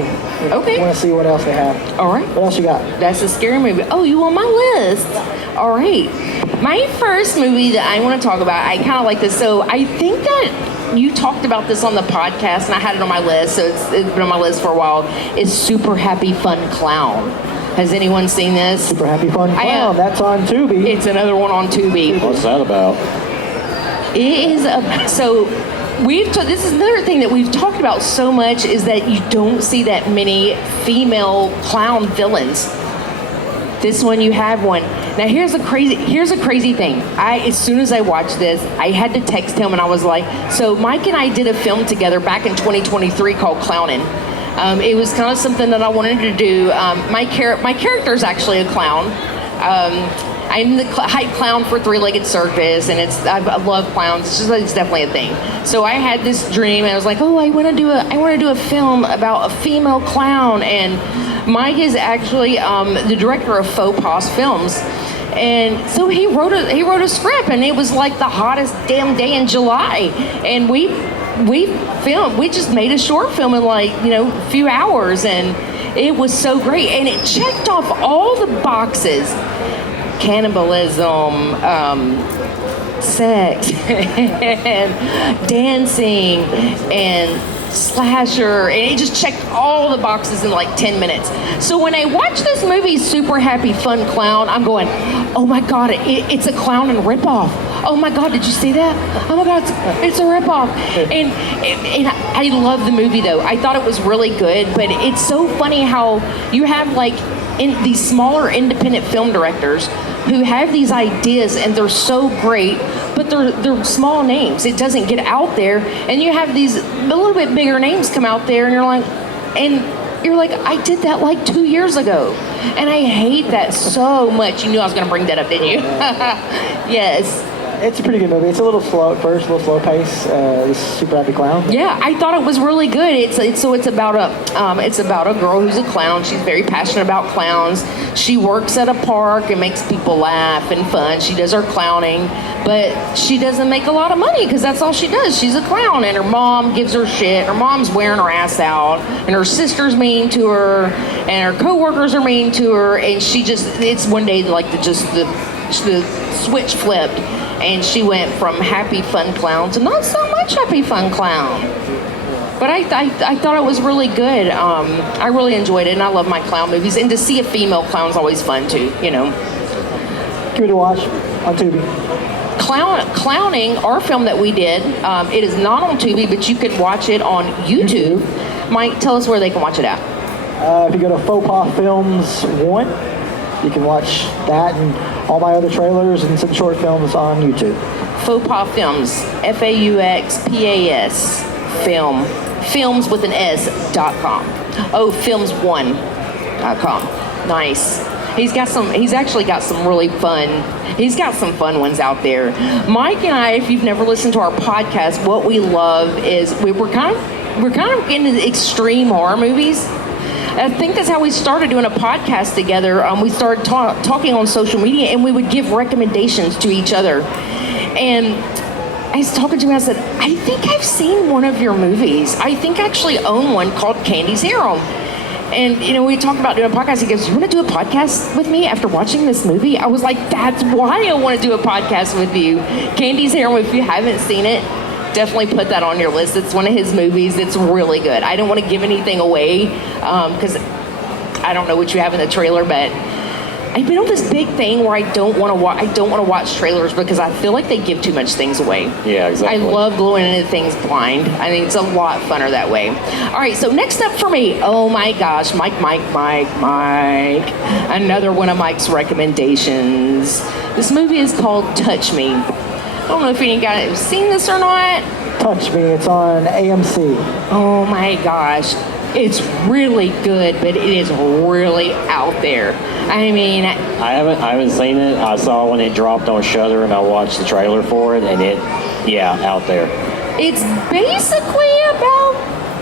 want to see what else they have. All right. What else you got? That's a Scary Movie. Oh, you on my list. All right. My first movie that I want to talk about, I kind of like this. So I think that you talked about this on the podcast, and I had it on my list, so it's been on my list for a while, is Super Happy Fun Clown. Has anyone seen this? Super Happy Fun Clown. That's on Tubi. It's another one on Tubi. What's that about? It is this is another thing that we've talked about so much, is that you don't see that many female clown villains. This one, you have one. Now here's a crazy thing. As soon as I watched this, I had to text him, and I was like, so Mike and I did a film together back in 2023 called Clownin'. It was kind of something that I wanted to do. My character is actually a clown. I'm the hype clown for Three-Legged Circus, and I love clowns. It's definitely a thing. So I had this dream, and I was like, oh, I want to do a film about a female clown. And Mike is actually the director of Faux Pas Films. And so he wrote a script, and it was like the hottest damn day in July. And we just made a short film in a few hours, and it was so great. And it checked off all the boxes: cannibalism, sex, and dancing, and slasher, and it just checked all the boxes in like 10 minutes. So when I watched this movie, Super Happy Fun Clown, I'm going, oh my God, it's a clown and ripoff. Oh my God, did you see that? Oh my God, it's a ripoff. And I love the movie though. I thought it was really good, but it's so funny how you have in these smaller independent film directors who have these ideas, and they're so great, but they're small names. It doesn't get out there, and you have these a little bit bigger names come out there, and you're like, I did that like 2 years ago, and I hate that so much. You knew I was going to bring that up, didn't you? Yes. It's a pretty good movie. It's a little slow at first, a little slow pace. This Super Happy Clown. Yeah, I thought it was really good. It's about a girl who's a clown. She's very passionate about clowns. She works at a park and makes people laugh and fun. She does her clowning, but she doesn't make a lot of money because that's all she does. She's a clown, and her mom gives her shit. Her mom's wearing her ass out, and her sister's mean to her, and her coworkers are mean to her, and it's one day the switch flipped, and she went from happy fun clown to not so much happy fun clown. But I thought it was really good. I really enjoyed it, and I love my clown movies. And to see a female clown is always fun too, you know. Give it a watch on Tubi. Clowning, our film that we did, it is not on Tubi, but you could watch it on YouTube. Mike, tell us where they can watch it at. If you go to Faux Pas Films 1, you can watch that and all my other trailers and some short films on YouTube. Faux Pas Films, FAUXPAS, films with an S.com. Oh, films1.com. Nice. He's actually got some really fun, he's got some fun ones out there. Mike and I, if you've never listened to our podcast, what we love is we're kind of into extreme horror movies. I think that's how we started doing a podcast together. We started talking on social media, and we would give recommendations to each other. And I was talking to him, I said, I think I've seen one of your movies. I think I actually own one called Candy's Harem. And, you know, we talked about doing a podcast. He goes, you want to do a podcast with me after watching this movie? I was like, that's why I want to do a podcast with you. Candy's Harem, if you haven't seen it, definitely put that on your list. It's one of his movies. It's really good. I don't want to give anything away because I don't know what you have in the trailer, but I've been on this big thing where I don't want to watch trailers because I feel like they give too much things away. Yeah, exactly. I love going into things blind. I think it's a lot funner that way. All right, so next up for me, oh my gosh, Mike. Another one of Mike's recommendations. This movie is called Touch Me. I don't know if any guys have seen this or not. Touch Me, it's on AMC. Oh my gosh. It's really good, but it is really out there. I mean, I haven't seen it. I saw when it dropped on Shudder, and I watched the trailer for it, and out there. It's basically about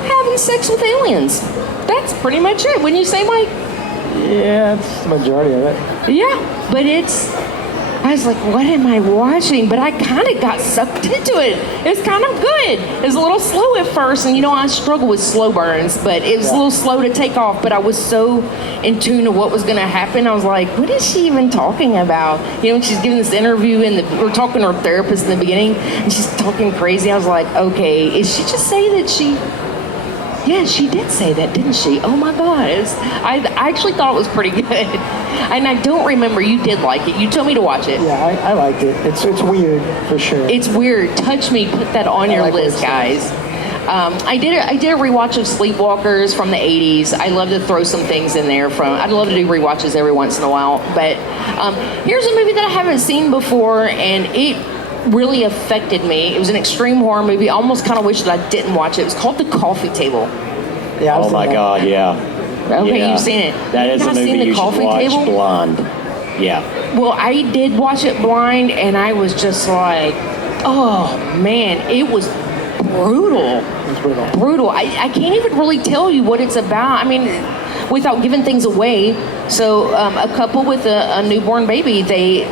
having sex with aliens. That's pretty much it. Wouldn't you say, Mike? Yeah, it's the majority of it. Yeah, but I was like, what am I watching? But I kind of got sucked into it. It's kind of good. It's a little slow at first, and you know, I struggle with slow burns, but it was a little slow to take off, but I was so in tune to what was going to happen. I was like, what is she even talking about? You know, she's giving this interview, and we're talking to her therapist in the beginning, and she's talking crazy. I was like, okay, is she just saying that she... Yeah, she did say that, didn't she? Oh my God. I actually thought it was pretty good. And I don't remember, you did like it. You told me to watch it. Yeah, I liked it. It's weird, for sure. It's weird. Touch Me, put that on your list, guys. I did a rewatch of Sleepwalkers from the 80s. I love to throw some things in there I'd love to do rewatches every once in a while. But here's a movie that I haven't seen before, and it really affected me. It was an extreme horror movie. I almost kind of wish that I didn't watch it. It was called The Coffee Table. Yeah, oh my God, yeah. Okay, yeah. You've seen it. That is a I've seen movie The you should Coffee watch Table? blind. Yeah. Well, I did watch it blind, and I was just like, oh man, it was brutal. It's brutal. Brutal. I can't even really tell you what it's about. I mean, without giving things away. So a couple with a newborn baby, they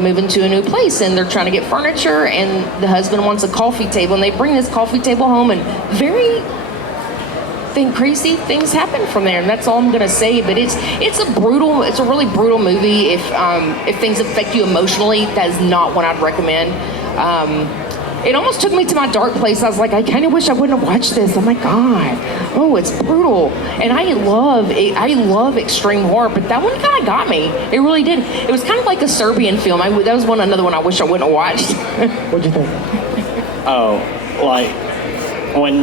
move into a new place, and they're trying to get furniture, and the husband wants a coffee table, and they bring this coffee table home, and crazy things happen from there, and that's all I'm gonna say. But it's a really brutal movie. If things affect you emotionally, that is not one I'd recommend. It almost took me to my dark place. I was like, I kind of wish I wouldn't have watched this. Oh my God. Oh, it's brutal. And I love extreme horror, but that one kind of got me. It really did. It was kind of like a Serbian film. That was another one I wish I wouldn't have watched. What'd you think? Oh, like when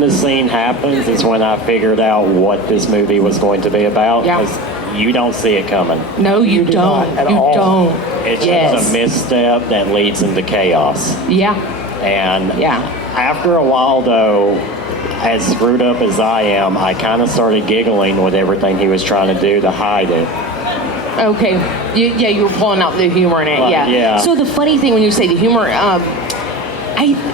the scene happens is when I figured out what this movie was going to be about. Yeah. 'Cause you don't see it coming. No, you don't. Not at You all. don't. It's just a misstep that leads into chaos. Yeah. And Yeah. after a while, though, as screwed up as I am, I kind of started giggling with everything he was trying to do to hide it. Okay. You were pulling out the humor in it. Well, yeah. yeah. So the funny thing when you say the humor,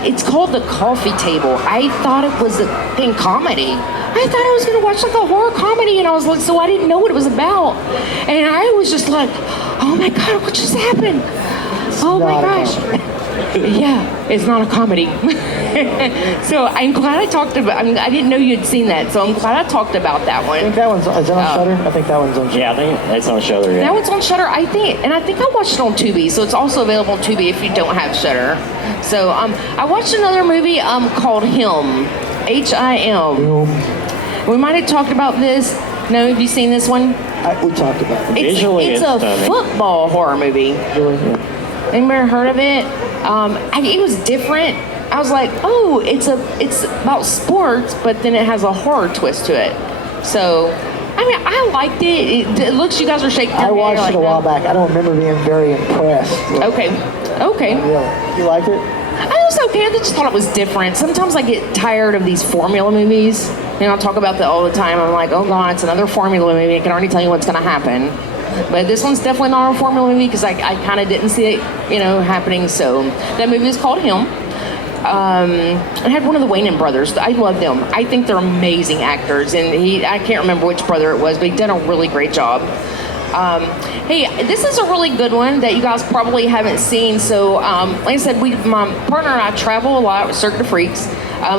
it's called The Coffee Table. I thought it was a thing comedy. I thought I was going to watch like a horror comedy, and I was like, so I didn't know what it was about. And I was just like, oh my God, what just happened? Oh my gosh. Yeah, it's not a comedy. So I'm glad I talked about, I didn't know you'd seen that, so I'm glad I talked about that I one. think that one's is it on Shudder? I think that one's on Shudder. Yeah, I think it's on Shudder. Yeah. That one's on Shudder, I think I watched it on Tubi, so it's also available on Tubi if you don't have Shudder. So I watched another movie called Him. H-I-M. We might have talked about this. No, have you seen this one? We talked about it. Visually, It's it's a stunning. football horror movie. Anybody heard of it? It was different. I was like, oh, it's about sports, but then it has a horror twist to it. So, I mean, I liked it. It looks, you guys are shaking your I head. watched You're it a like, while no. back. I don't remember being very impressed. Okay. Really. You liked it? I was okay. I just thought it was different. Sometimes I get tired of these formula movies. You know, I talk about that all the time. I'm like, oh God, it's another formula movie. I can already tell you what's going to happen. But this one's definitely not a formula movie because I kind of didn't see it, happening. So that movie is called Him. It had one of the Wayans brothers. I love them. I think they're amazing actors. And I can't remember which brother it was, but he did a really great job. Hey, this is a really good one that you guys probably haven't seen. So, like I said, my partner and I travel a lot with Cirque du Freaks.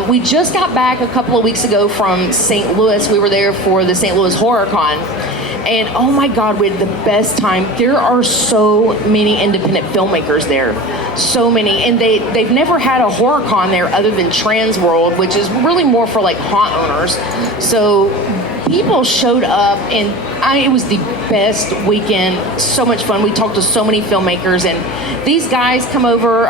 We just got back a couple of weeks ago from St. Louis. We were there for the St. Louis Horror Con. And oh my God, we had the best time. There are so many independent filmmakers there. So many. And they've never had a horror con there other than Trans World, which is really more for like haunt owners. So people showed up and it was the best weekend. So much fun. We talked to so many filmmakers and these guys come over.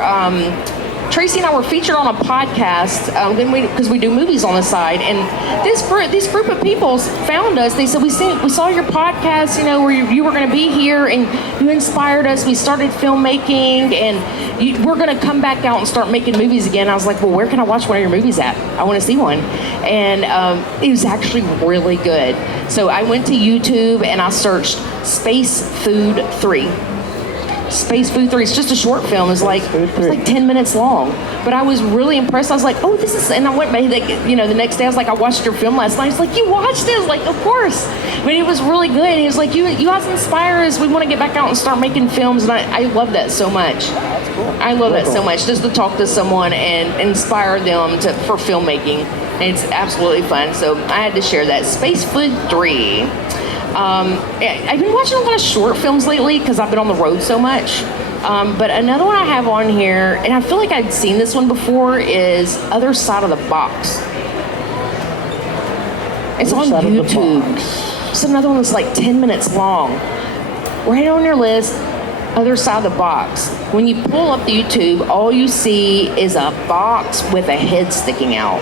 Tracy and I were featured on a podcast because we do movies on the side, and this group of people found us. They said we saw your podcast, where you were going to be here, and you inspired us. We started filmmaking, and we're going to come back out and start making movies again. I was like, well, where can I watch one of your movies at? I want to see one, and it was actually really good. So I went to YouTube and I searched Space Food 3. Space Food 3. It's just a short film. It's like 10 minutes long. But I was really impressed. I was like, oh, this is, and I went back, the next day I was like, I watched your film last night. He's like, you watched it? I was like, of course. But it was really good. And he was like, you guys inspire us. We want to get back out and start making films. And I love that so much. That's cool. I love that so much. Just to talk to someone and inspire them for filmmaking. And it's absolutely fun. So I had to share that. Space Food 3. I've been watching a lot of short films lately because I've been on the road so much. But another one I have on here, and I feel like I'd seen this one before, is Other Side of the Box. It's on YouTube. It's another one that's like 10 minutes long. Right on your list, Other Side of the Box. When you pull up the YouTube, all you see is a box with a head sticking out.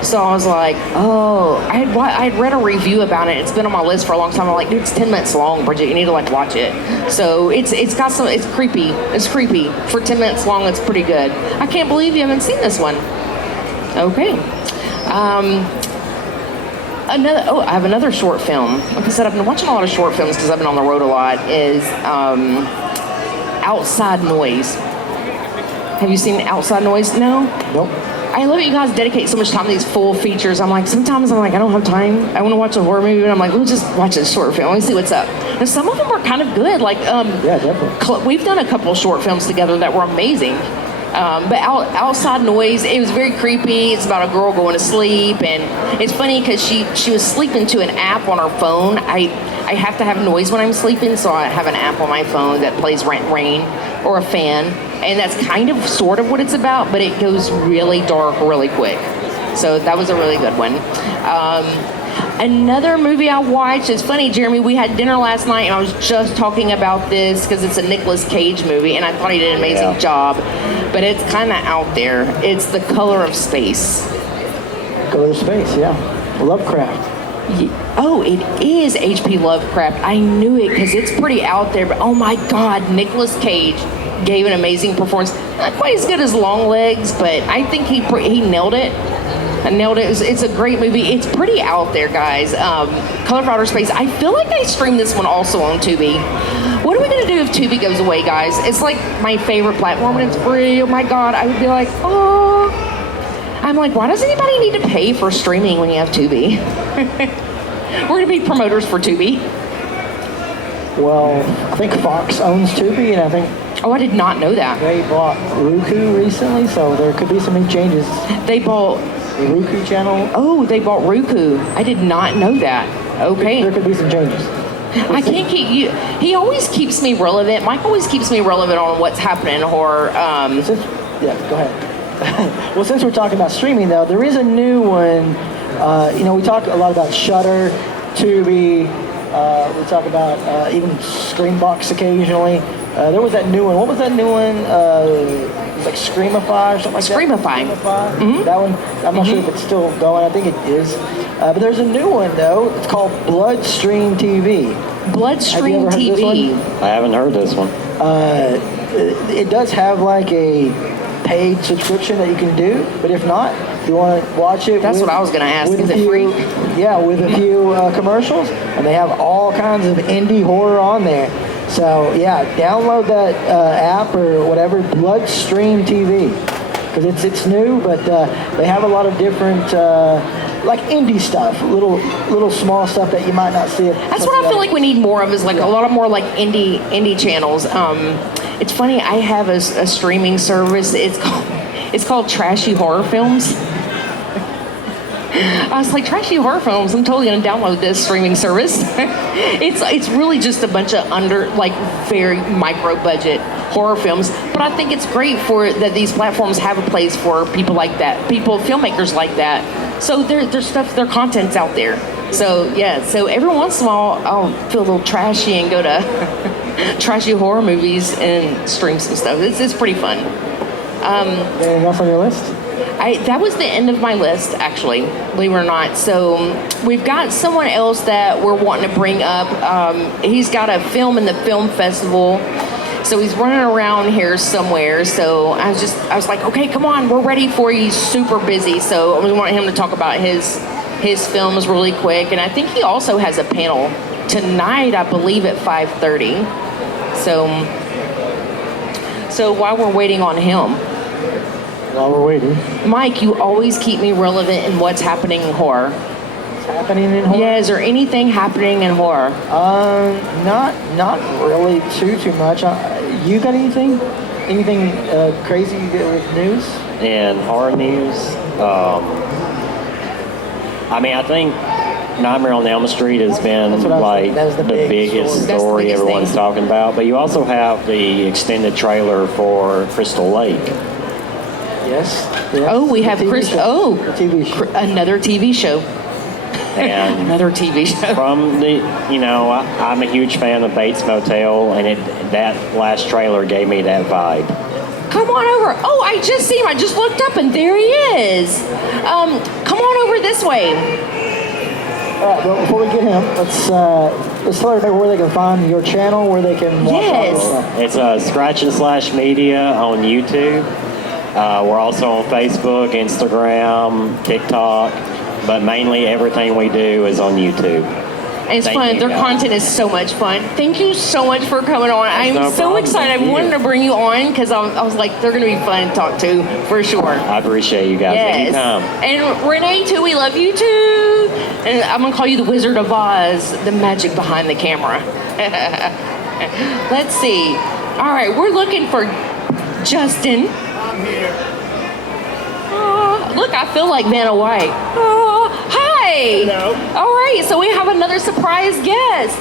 So I was like, oh, I had read a review about it. It's been on my list for a long time. I'm like, dude, it's 10 minutes long, Brigitte. You need to watch it. So it's creepy. It's creepy. For 10 minutes long, it's pretty good. I can't believe you haven't seen this one. Okay. I have another short film. Like I said, I've been watching a lot of short films because I've been on the road a lot. Is Outside Noise. Have you seen Outside Noise? No? Nope. I love it. You guys dedicate so much time to these full features. Sometimes I'm like, I don't have time. I want to watch a horror movie, and I'm like, we'll just watch a short film. Let me see what's up. And some of them are kind of good. Like, yeah, definitely. We've done a couple of short films together that were amazing. But Outside Noise, it was very creepy. It's about a girl going to sleep, and it's funny because she was sleeping to an app on her phone. I have to have noise when I'm sleeping, so I have an app on my phone that plays rain or a fan. And that's kind of sort of what it's about, but it goes really dark really quick. So that was a really good one. Another movie I watched, it's funny, Jeremy, we had dinner last night and I was just talking about this because it's a Nicolas Cage movie and I thought he did an amazing job, but it's kind of out there. It's The Color of Space. Color of Space, yeah. Lovecraft. Oh, it is H.P. Lovecraft. I knew it because it's pretty out there, but oh my God, Nicolas Cage gave an amazing performance. Not quite as good as Longlegs, but I think he nailed it. I nailed it. It's a great movie. It's pretty out there, guys. Color of Outer Space. I feel like I streamed this one also on Tubi. What are we going to do if Tubi goes away, guys? It's like my favorite platform and it's free. Oh my God. I would be like, oh. I'm like, why does anybody need to pay for streaming when you have Tubi? We're going to be promoters for Tubi. Well, I think Fox owns Tubi, and I think... Oh, I did not know that. They bought Roku recently, so there could be some changes. They bought... The Roku channel. Oh, they bought Roku. I did not know that. Okay. There could be some changes. I can't keep you. He always keeps me relevant. Mike always keeps me relevant on what's happening in horror. Yeah, go ahead. Well, since we're talking about streaming, though, there is a new one. We talk a lot about Shudder, Tubi. We talk about even Screambox occasionally. There was that new one. What was that new one? It was like Screamify or something like Screamify. that. Screamify. That one, I'm not sure if it's still going. I think it is. But there's a new one, though. It's called Bloodstream TV. Bloodstream Have you ever heard TV. this one? I haven't heard this one. It does have like a paid subscription that you can do, but if not, if you want to watch it. That's what I was going to ask. with Is a it few- free? Yeah, with a few commercials, and they have all kinds of indie horror on there. So yeah, download that app or whatever, Bloodstream TV, because it's new, but they have a lot of different like indie stuff, little small stuff that you might not see. That's what I feel like we need more of, is like a lot of more like indie channels. It's funny, I have a streaming service. It's called Trashy Horror Films. I was like, Trashy Horror Films, I'm totally gonna download this streaming service. It's really just a bunch of very micro budget horror films, but I think it's great that these platforms have a place for people like that, filmmakers like that. So their content's out there. So yeah, so every once in a while I'll feel a little trashy and go to trashy horror movies and stream some stuff. It's pretty fun. Anything else on your list? That was the end of my list, actually, believe it or not. So we've got someone else that we're wanting to bring up. He's got a film in the film festival, so he's running around here somewhere. So I was like, okay, come on, we're ready for you. He's super busy, so we want him to talk about his films really quick. And I think he also has a panel tonight, I believe, at 5:30. So while we're waiting on him, While we're waiting, Mike, you always keep me relevant in what's happening in horror. what's happening in horror? Yeah, is there anything happening in horror? Not really too much. You got anything? Anything crazy with news? In horror news, I think Nightmare on Elm Street has been That's what I was like thinking. That was the big biggest story. That's the story biggest everyone's thing. talking about. But you also have the extended trailer for Crystal Lake. Yes. Oh, we The have TV Chris. show. Oh, The TV show. another TV show. And Another TV show. from I'm a huge fan of Bates Motel, and that last trailer gave me that vibe. Come on over. Oh, I just see him. I just looked up and there he is. Come on over this way. All right, well, before we get him, let's tell everybody where they can find your channel, where they can watch all Yes. this stuff. It's Scratch and Slash Media on YouTube. We're also on Facebook, Instagram, TikTok, but mainly everything we do is on YouTube. And it's Thank fun. you, Their guys. content is so much fun. Thank you so much for coming on. I'm no so problem. excited. Thank I wanted you. to bring you on because I was like, they're going to be fun to talk to for sure. I appreciate you guys anytime. And Renee, too, we love you, too. And I'm going to call you the Wizard of Oz, the magic behind the camera. Let's see. All right, we're looking for Justin. I'm here. Look, I feel like Vanna White. Oh, hi. Hello. All right, so we have another surprise guest.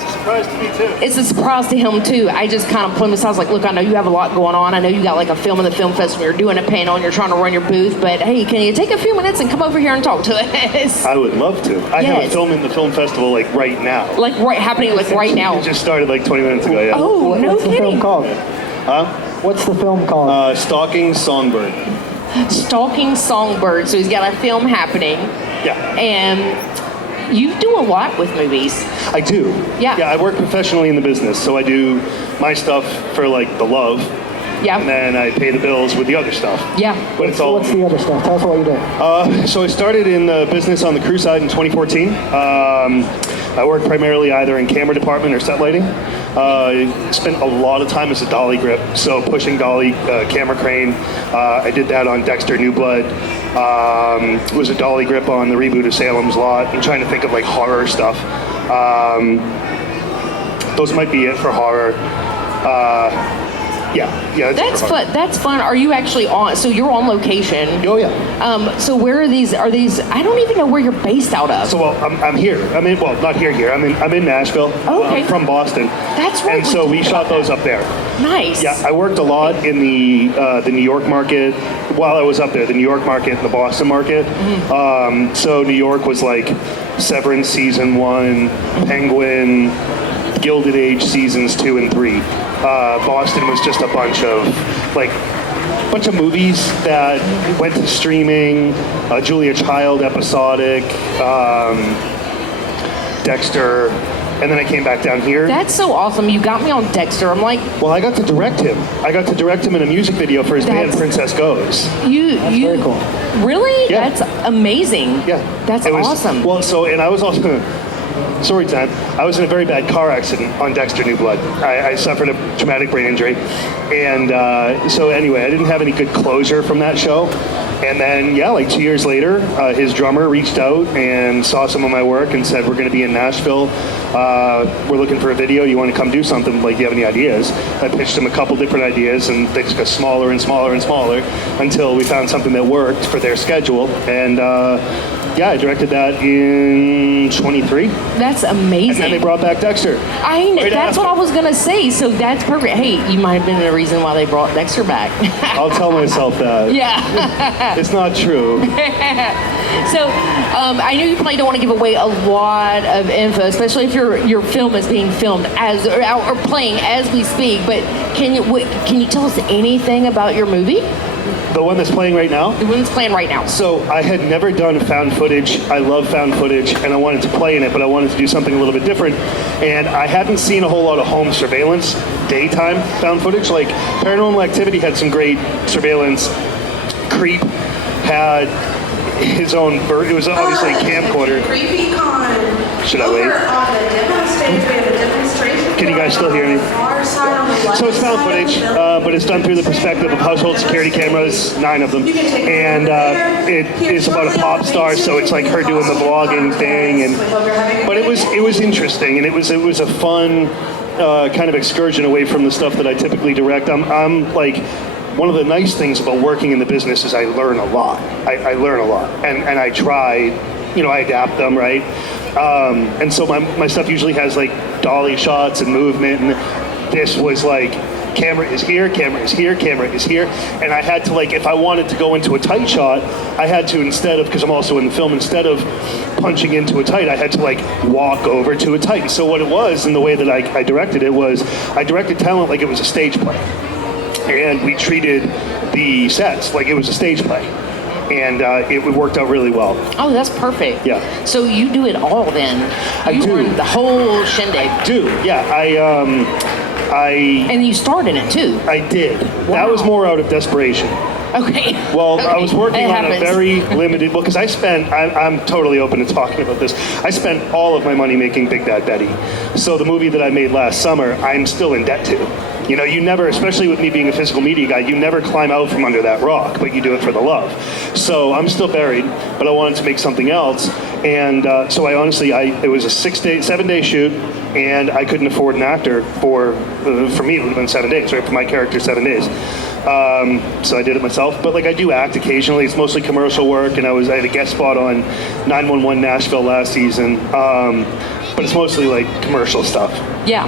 It's a surprise to me too. It's a surprise to him too. I just kind of put him aside. I was like, look, I know you have a lot going on. I know you got like a film in the film festival. You're doing a panel and you're trying to run your booth. But hey, can you take a few minutes and come over here and talk to us? I would love to. I have a Yes. film in the film festival like right now. Like happening like right now. It just started like 20 minutes ago, yeah. Oh, no What's the film kidding. called? Huh? What's the film called? Stalking Songbird. Stalking Songbird. So he's got a film happening. Yeah. And you do a lot with movies. I do. Yeah. Yeah, I work professionally in the business, so I do my stuff for like the love, Yeah. and then I pay the bills with the other stuff. Yeah. But it's all. What's the other stuff? Tell us what you do. So I started in the business on the crew side in 2014. I work primarily either in camera department or set lighting. Spent a lot of time as a dolly grip, so pushing dolly, camera crane. I did that on Dexter New Blood. Was a dolly grip on the reboot of Salem's Lot. I'm trying to think of like horror stuff. Those might be it for horror. Yeah. It's That's super fun. That's fun. Are you actually on? So you're on location. Oh yeah. So where are these? Are these? I don't even know where you're based out of. So I'm here. Not here. I'm in Nashville. Okay. From Boston. That's right. And so we shot those up there. Nice. Yeah, I worked a lot in the New York market while I was up there. The New York market and the Boston market. So New York was like Severance season 1, Penguin, Gilded Age seasons 2 and 3. Boston was just a bunch of movies that went to streaming. Julia Child episodic, Dexter, and then I came back down here. That's so awesome. You got me on Dexter. I'm like, Well, I got to direct him. I got to direct him in a music video for his band Princess Goes. you very cool. Really? Yeah. That's amazing. Yeah. That's It was- awesome. Well, and I was also, story time, I was in a very bad car accident on Dexter New Blood. I suffered a traumatic brain injury. And so anyway, I didn't have any good closure from that show. And then, 2 years later, his drummer reached out and saw some of my work and said, we're going to be in Nashville. We're looking for a video. You want to come do something? Like, do you have any ideas? I pitched him a couple different ideas, and they just got smaller and smaller and smaller until we found something that worked for their schedule. And I directed that in 23. That's amazing. And then they brought back Dexter. That's what I was gonna say. So that's perfect. Hey, you might have been the reason why they brought Dexter back. I'll tell myself that. Yeah. It's not true. So I know you probably don't want to give away a lot of info, especially if your film is being filmed or playing as we speak. But can you tell us anything about your movie? The one that's playing right now? The one that's playing right now. So I had never done found footage. I love found footage, and I wanted to play in it, but I wanted to do something a little bit different. And I hadn't seen a whole lot of home surveillance, daytime found footage. Like Paranormal Activity had some great surveillance. Creep had his own bird. It was obviously a camcorder. CreepyCon. Should I wait? Over on the demo stage, we have a demonstration. Can you guys still hear me? Far side on the left So it's found side of footage, the building. but it's done through the perspective of household security cameras, 9 of them, and it is about a pop star. So it's like her doing the vlogging thing, but it was interesting, and it was a fun kind of excursion away from the stuff that I typically direct. I'm like, one of the nice things about working in the business is I learn a lot. I learn a lot, and I try, I adapt them, right? And so my stuff usually has like dolly shots and movement, and this was like camera is here, camera is here, camera is here, and I had to, like, if I wanted to go into a tight shot, I had to, instead of, because I'm also in the film, instead of punching into a tight, I had to like walk over to a tight. So what it was, and the way that I directed it was, I directed talent like it was a stage play, and we treated the sets like it was a stage play. And it worked out really well. Oh, that's perfect. Yeah. So you do it all then? I do. Run the whole shindig. I do, yeah. And you starred in it too. I did. Wow. That was more out of desperation. Okay. Well, Okay. I was working It on happens. a very limited, because I'm totally open to talking about this. I spent all of my money making Big Bad Betty. So the movie that I made last summer, I'm still in debt to. You never, especially with me being a physical media guy, you never climb out from under that rock, but you do it for the love. So I'm still buried, but I wanted to make something else. And so it was a 7-day shoot, and I couldn't afford an actor for me, it would have been 7 days, right? For my character, 7 days. So I did it myself, but like I do act occasionally. It's mostly commercial work, and I had a guest spot on 911 Nashville last season. But it's mostly like commercial stuff. Yeah.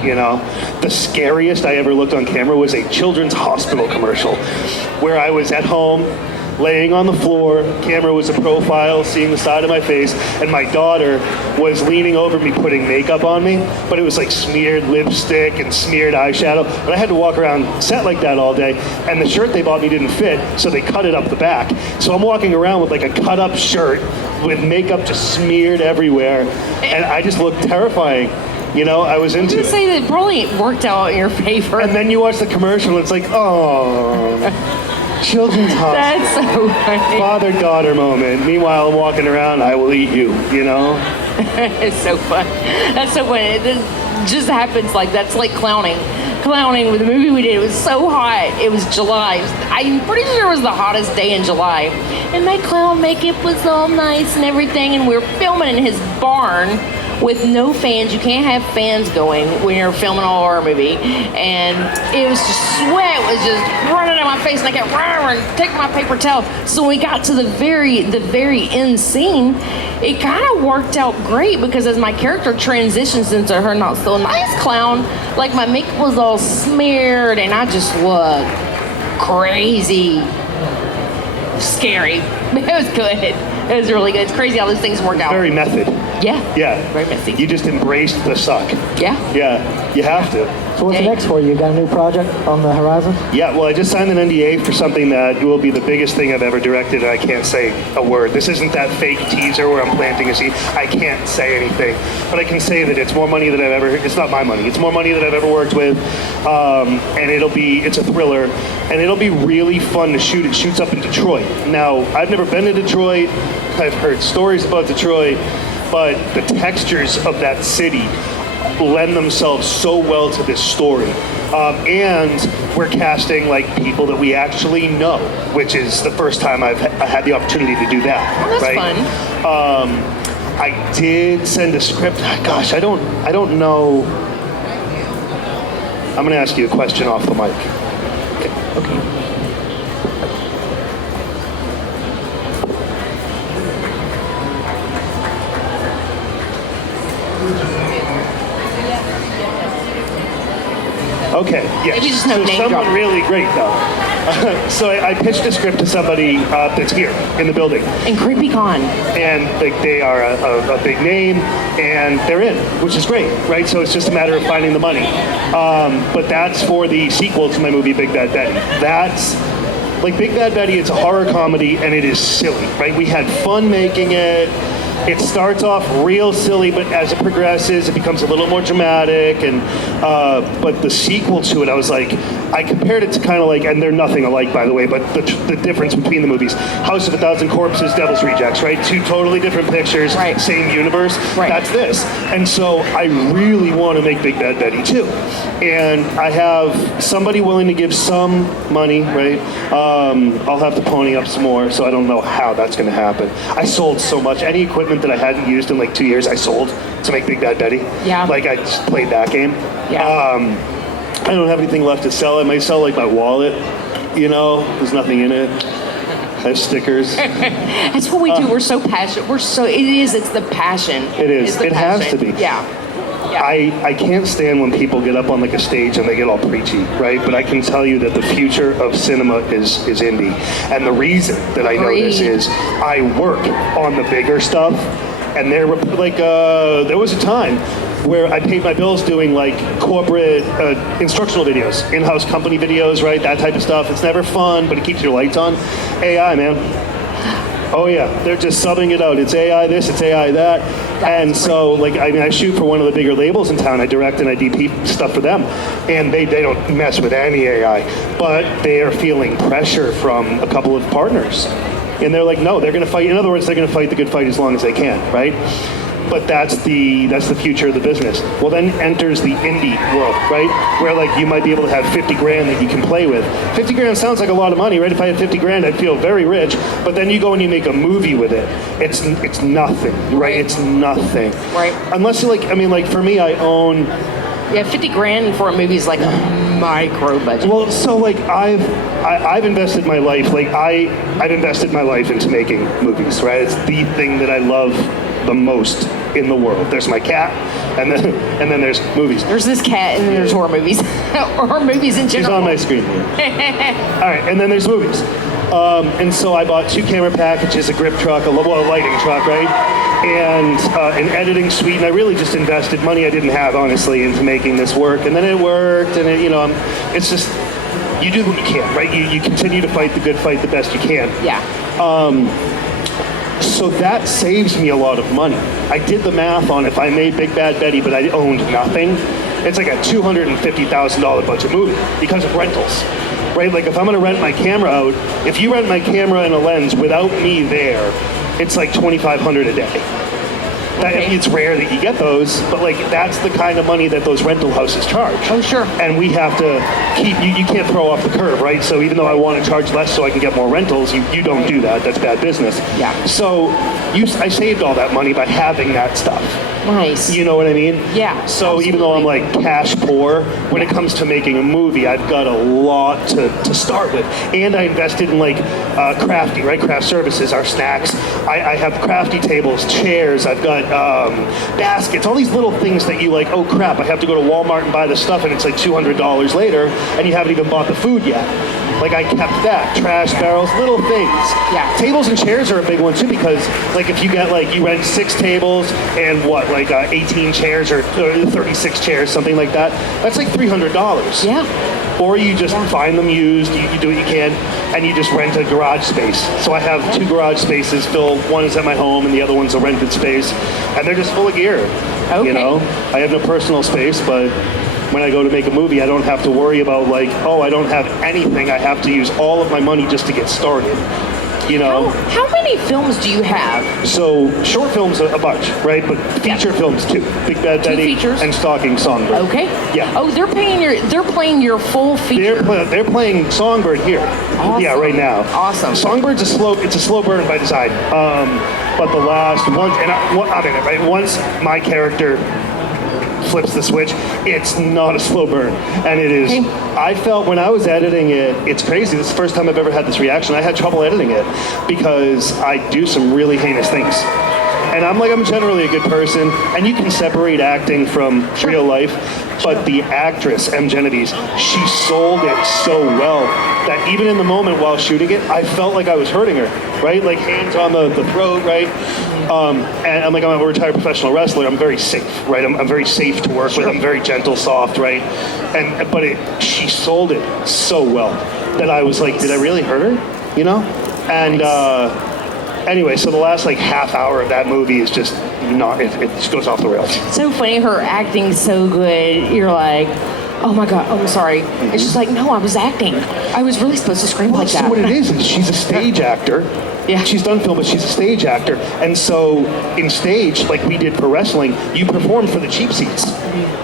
The scariest I ever looked on camera was a children's hospital commercial where I was at home, laying on the floor, camera was a profile, seeing the side of my face, and my daughter was leaning over me putting makeup on me, but it was like smeared lipstick and smeared eyeshadow, and I had to walk around set like that all day, and the shirt they bought me didn't fit, so they cut it up the back. So I'm walking around with like a cut up shirt with makeup just smeared everywhere, and I just looked terrifying. I was into I was it. say that probably worked out in your favor. And then you watch the commercial, it's like, oh, children's hospital. That's so funny. Father-daughter moment. Meanwhile, I'm walking around, I will eat you, It's so fun. That's so funny. It just happens like that's like clowning. Clowning with the movie we did. It was so hot. It was July. I'm pretty sure it was the hottest day in July. And my clown makeup was all nice and everything. And we were filming in his barn with no fans. You can't have fans going when you're filming a horror movie. And it was just, sweat was just running down my face, and I kept running, taking my paper towel. So when we got to the very end scene, it kind of worked out great, because as my character transitions into her not so nice clown, like my makeup was all smeared and I just looked crazy. Scary. It was good. It was really good. It's crazy how those things work out. Very method. Yeah. Yeah. Very messy. You just embraced the suck. Yeah. Yeah. You have to. So what's next for you? You got a new project on the horizon? Yeah, well, I just signed an NDA for something that will be the biggest thing I've ever directed, and I can't say a word. This isn't that fake teaser where I'm planting a seed. I can't say anything, but I can say that it's more money than I've ever, it's not my money, it's more money than I've ever worked with, and it's a thriller, and it'll be really fun to shoot. It shoots up in Detroit. Now, I've never been to Detroit, I've heard stories about Detroit, but the textures of that city lend themselves so well to this story. And we're casting like people that we actually know, which is the first time I had the opportunity to do that. Oh, that's right? fun. I did send a script. Gosh, I don't know. I'm gonna ask you a question off the mic. Okay. Okay, yes. Maybe just no so name someone drop. really great though. So I pitched a script to somebody that's here in the building. And CreepyCon. And they are a big name, and they're in, which is great, right? So it's just a matter of finding the money. But that's for the sequel to my movie Big Bad Betty. That's like Big Bad Betty. It's a horror comedy, and it is silly, right? We had fun making it. It starts off real silly, but as it progresses, it becomes a little more dramatic. And but the sequel to it, I was like, I compared it to kind of like, and they're nothing alike, by the way, but the difference between the movies: House of a Thousand Corpses, Devil's Rejects, right? Two totally different pictures, right. Same universe. Right. That's this. And so I really want to make Big Bad Betty too. And I have somebody willing to give some money, right? I'll have to pony up some more, so I don't know how that's going to happen. I sold so much. Any equipment that I hadn't used in like 2 years, I sold to make Big Bad Betty. Yeah. Like I just played that game. Yeah. I don't have anything left to sell. I might sell like my wallet, you know, there's nothing in it. I have stickers. That's what we do. We're so passionate. It's the passion. It is. It's the It has passion. to be. Yeah. Yeah. I can't stand when people get up on like a stage and they get all preachy, right? But I can tell you that the future of cinema is indie. And the reason that I know this is I work on the bigger stuff, and there was a time where I paid my bills doing like corporate instructional videos, in-house company videos, right? That type of stuff. It's never fun, but it keeps your lights on. AI, man. Oh yeah, they're just subbing it out. It's AI this, it's AI that. And so, like, I mean, I shoot for one of the bigger labels in town. I direct and I DP stuff for them. And they don't mess with any AI. But they are feeling pressure from a couple of partners. And they're like, no, they're going to fight. In other words, they're going to fight the good fight as long as they can, right? But that's the future of the business. Well, then enters the indie world, right? Where like you might be able to have 50 grand that you can play with. 50 grand sounds like a lot of money, right? If I had 50 grand, I'd feel very rich. But then you go and you make a movie with it. It's nothing, right? It's nothing. Right. Unless you like, I mean, like for me, I own. Yeah, 50 grand for a movie is like a micro budget. Well, so like I've invested my life, like I've invested my life into making movies, right? It's the thing that I love the most in the world. There's my cat, and then there's movies. There's this cat, and then there's horror movies. Horror movies in general. She's on my screen here. All right, and then there's movies. And so I bought 2 camera packages, a grip truck, a lighting truck, right? And an editing suite, and I really just invested money I didn't have, honestly, into making this work. And then it worked, and it's just, you do what you can, right? You continue to fight the good fight the best you can. Yeah. So that saves me a lot of money. I did the math on if I made Big Bad Betty, but I owned nothing, it's like a $250,000 budget movie because of rentals, right? Like if I'm gonna rent my camera out, if you rent my camera and a lens without me there, it's like $2,500 a day. Okay. It's rare that you get those, but like that's the kind of money that those rental houses charge. Oh, sure. And we have to keep, you can't throw off the curve, right? So even though I want to charge less so I can get more rentals, you don't do that. That's bad business. Yeah. So I saved all that money by having that stuff. Nice. You know what I mean? Yeah, So even though I'm like cash poor, when it comes to making a movie, I've got a lot to start with. And I invested in like crafty, right? Craft services, our snacks. I have crafty tables, chairs. I've got baskets, all these little things that you like, oh crap, I have to go to Walmart and buy this stuff and it's like $200 later and you haven't even bought the food yet. Like I kept that, trash barrels, little things. Yeah. Tables and chairs are a big one too because like if you get like, you rent 6 tables and what, like 18 chairs or 36 chairs, something like that, that's like $300. Yeah. Or you just find them used, you do what you can, and you just rent a garage space. So I have 2 garage spaces filled, one is at my home and the other one's a rented space, and they're just full of gear. Okay. You know, I have no personal space, but when I go to make a movie, I don't have to worry about like, oh, I don't have anything. I have to use all of my money just to get started. You know? How many films do you have? So short films a bunch, right? But feature films too. Big Bad Betty features? and Stalking Songbird. Okay. Yeah. Oh, they're playing your full feature. They're playing Songbird here. Awesome. Yeah, right now. Awesome. Songbirds it's a slow burn by design. But the last one, and I'm in it, right? Once my character flips the switch, it's not a slow burn. And it is, Okay. I felt when I was editing it, it's crazy. This is the first time I've ever had this reaction. I had trouble editing it because I do some really heinous things. And I'm generally a good person, and you can separate acting from real life, but the actress, M. Genovese, she sold it so well that even in the moment while shooting it, I felt like I was hurting her, right? Like hands on the throat, right? And I'm a retired professional wrestler. I'm very safe, right? I'm very safe to work with. I'm very gentle, soft, right? But she sold it so well that I was like, did I really hurt her? You know? And anyway, so the last like half hour of that movie is just not, it just goes off the rails. So funny, her acting's so good. You're like, oh my God, I'm sorry. It's just like, no, I was acting. I was really supposed to scream like that. So what it is she's a stage actor. Yeah. She's done film, but she's a stage actor. And so in stage, like we did for wrestling, you perform for the cheap seats.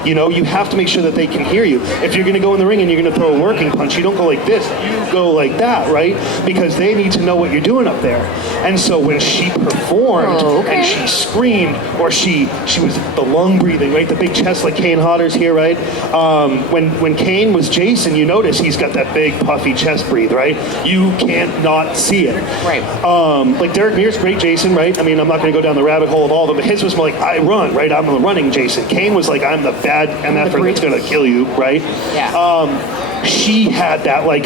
You know, you have to make sure that they can hear you. If you're going to go in the ring and you're going to throw a working punch, you don't go like this. You go like that, right? Because they need to know what you're doing up there. And so when she performed and she screamed, or she was the lung breathing, right? The big chest like Kane Hodder's here, right? When Kane was Jason, you notice he's got that big puffy chest breathe, right? You can't not see it. Right. Like Derek Mears, great Jason, right? I mean, I'm not going to go down the rabbit hole of all of them, but his was more like, I run, right? I'm the running Jason. Kane was like, I'm the bad MFer that's going to kill you, right? Yeah. She had that like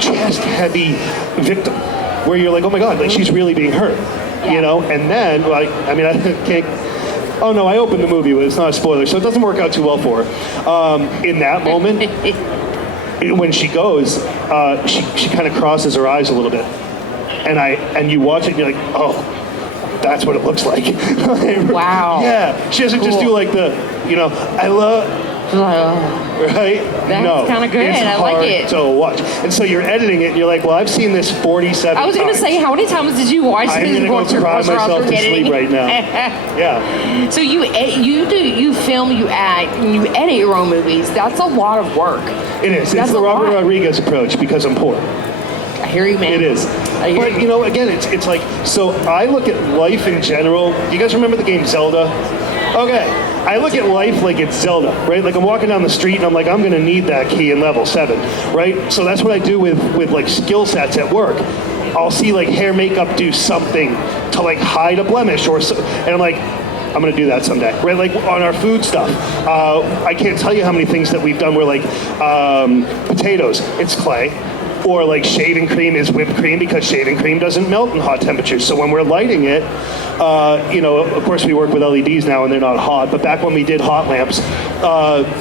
chest heavy victim where you're like, oh my God, like she's really being hurt, you know? And then, like, I mean, I can't, oh no, I opened the movie, but it's not a spoiler, so it doesn't work out too well for her. In that moment, when she goes, she kind of crosses her eyes a little bit. And you watch it and you're like, oh, that's what it looks like. Wow. Yeah. She doesn't just do like the, I love, right? That's kind of good. It's I like it. hard to watch. And so you're editing it and you're like, well, I've seen this 47 times. I was going to say, how many times did you watch I'm this? going to go cry myself to sleep right now. Yeah. So you film, you act, and you edit your own movies. That's a lot of work. It is. That's It's the a Robert lot. Rodriguez approach because I'm poor. I hear you, man. It is. But, again, it's like, so I look at life in general. Do you guys remember the game Zelda? Okay. I look at life like it's Zelda, right? Like I'm walking down the street and I'm like, I'm going to need that key in level 7, right? So that's what I do with like skill sets at work. I'll see like hair makeup do something to like hide a blemish and I'm like, I'm going to do that someday, right? Like on our food stuff. I can't tell you how many things that we've done where like potatoes, it's clay. Or like shaving cream is whipped cream because shaving cream doesn't melt in hot temperatures. So when we're lighting it, of course we work with LEDs now and they're not hot. But back when we did hot lamps,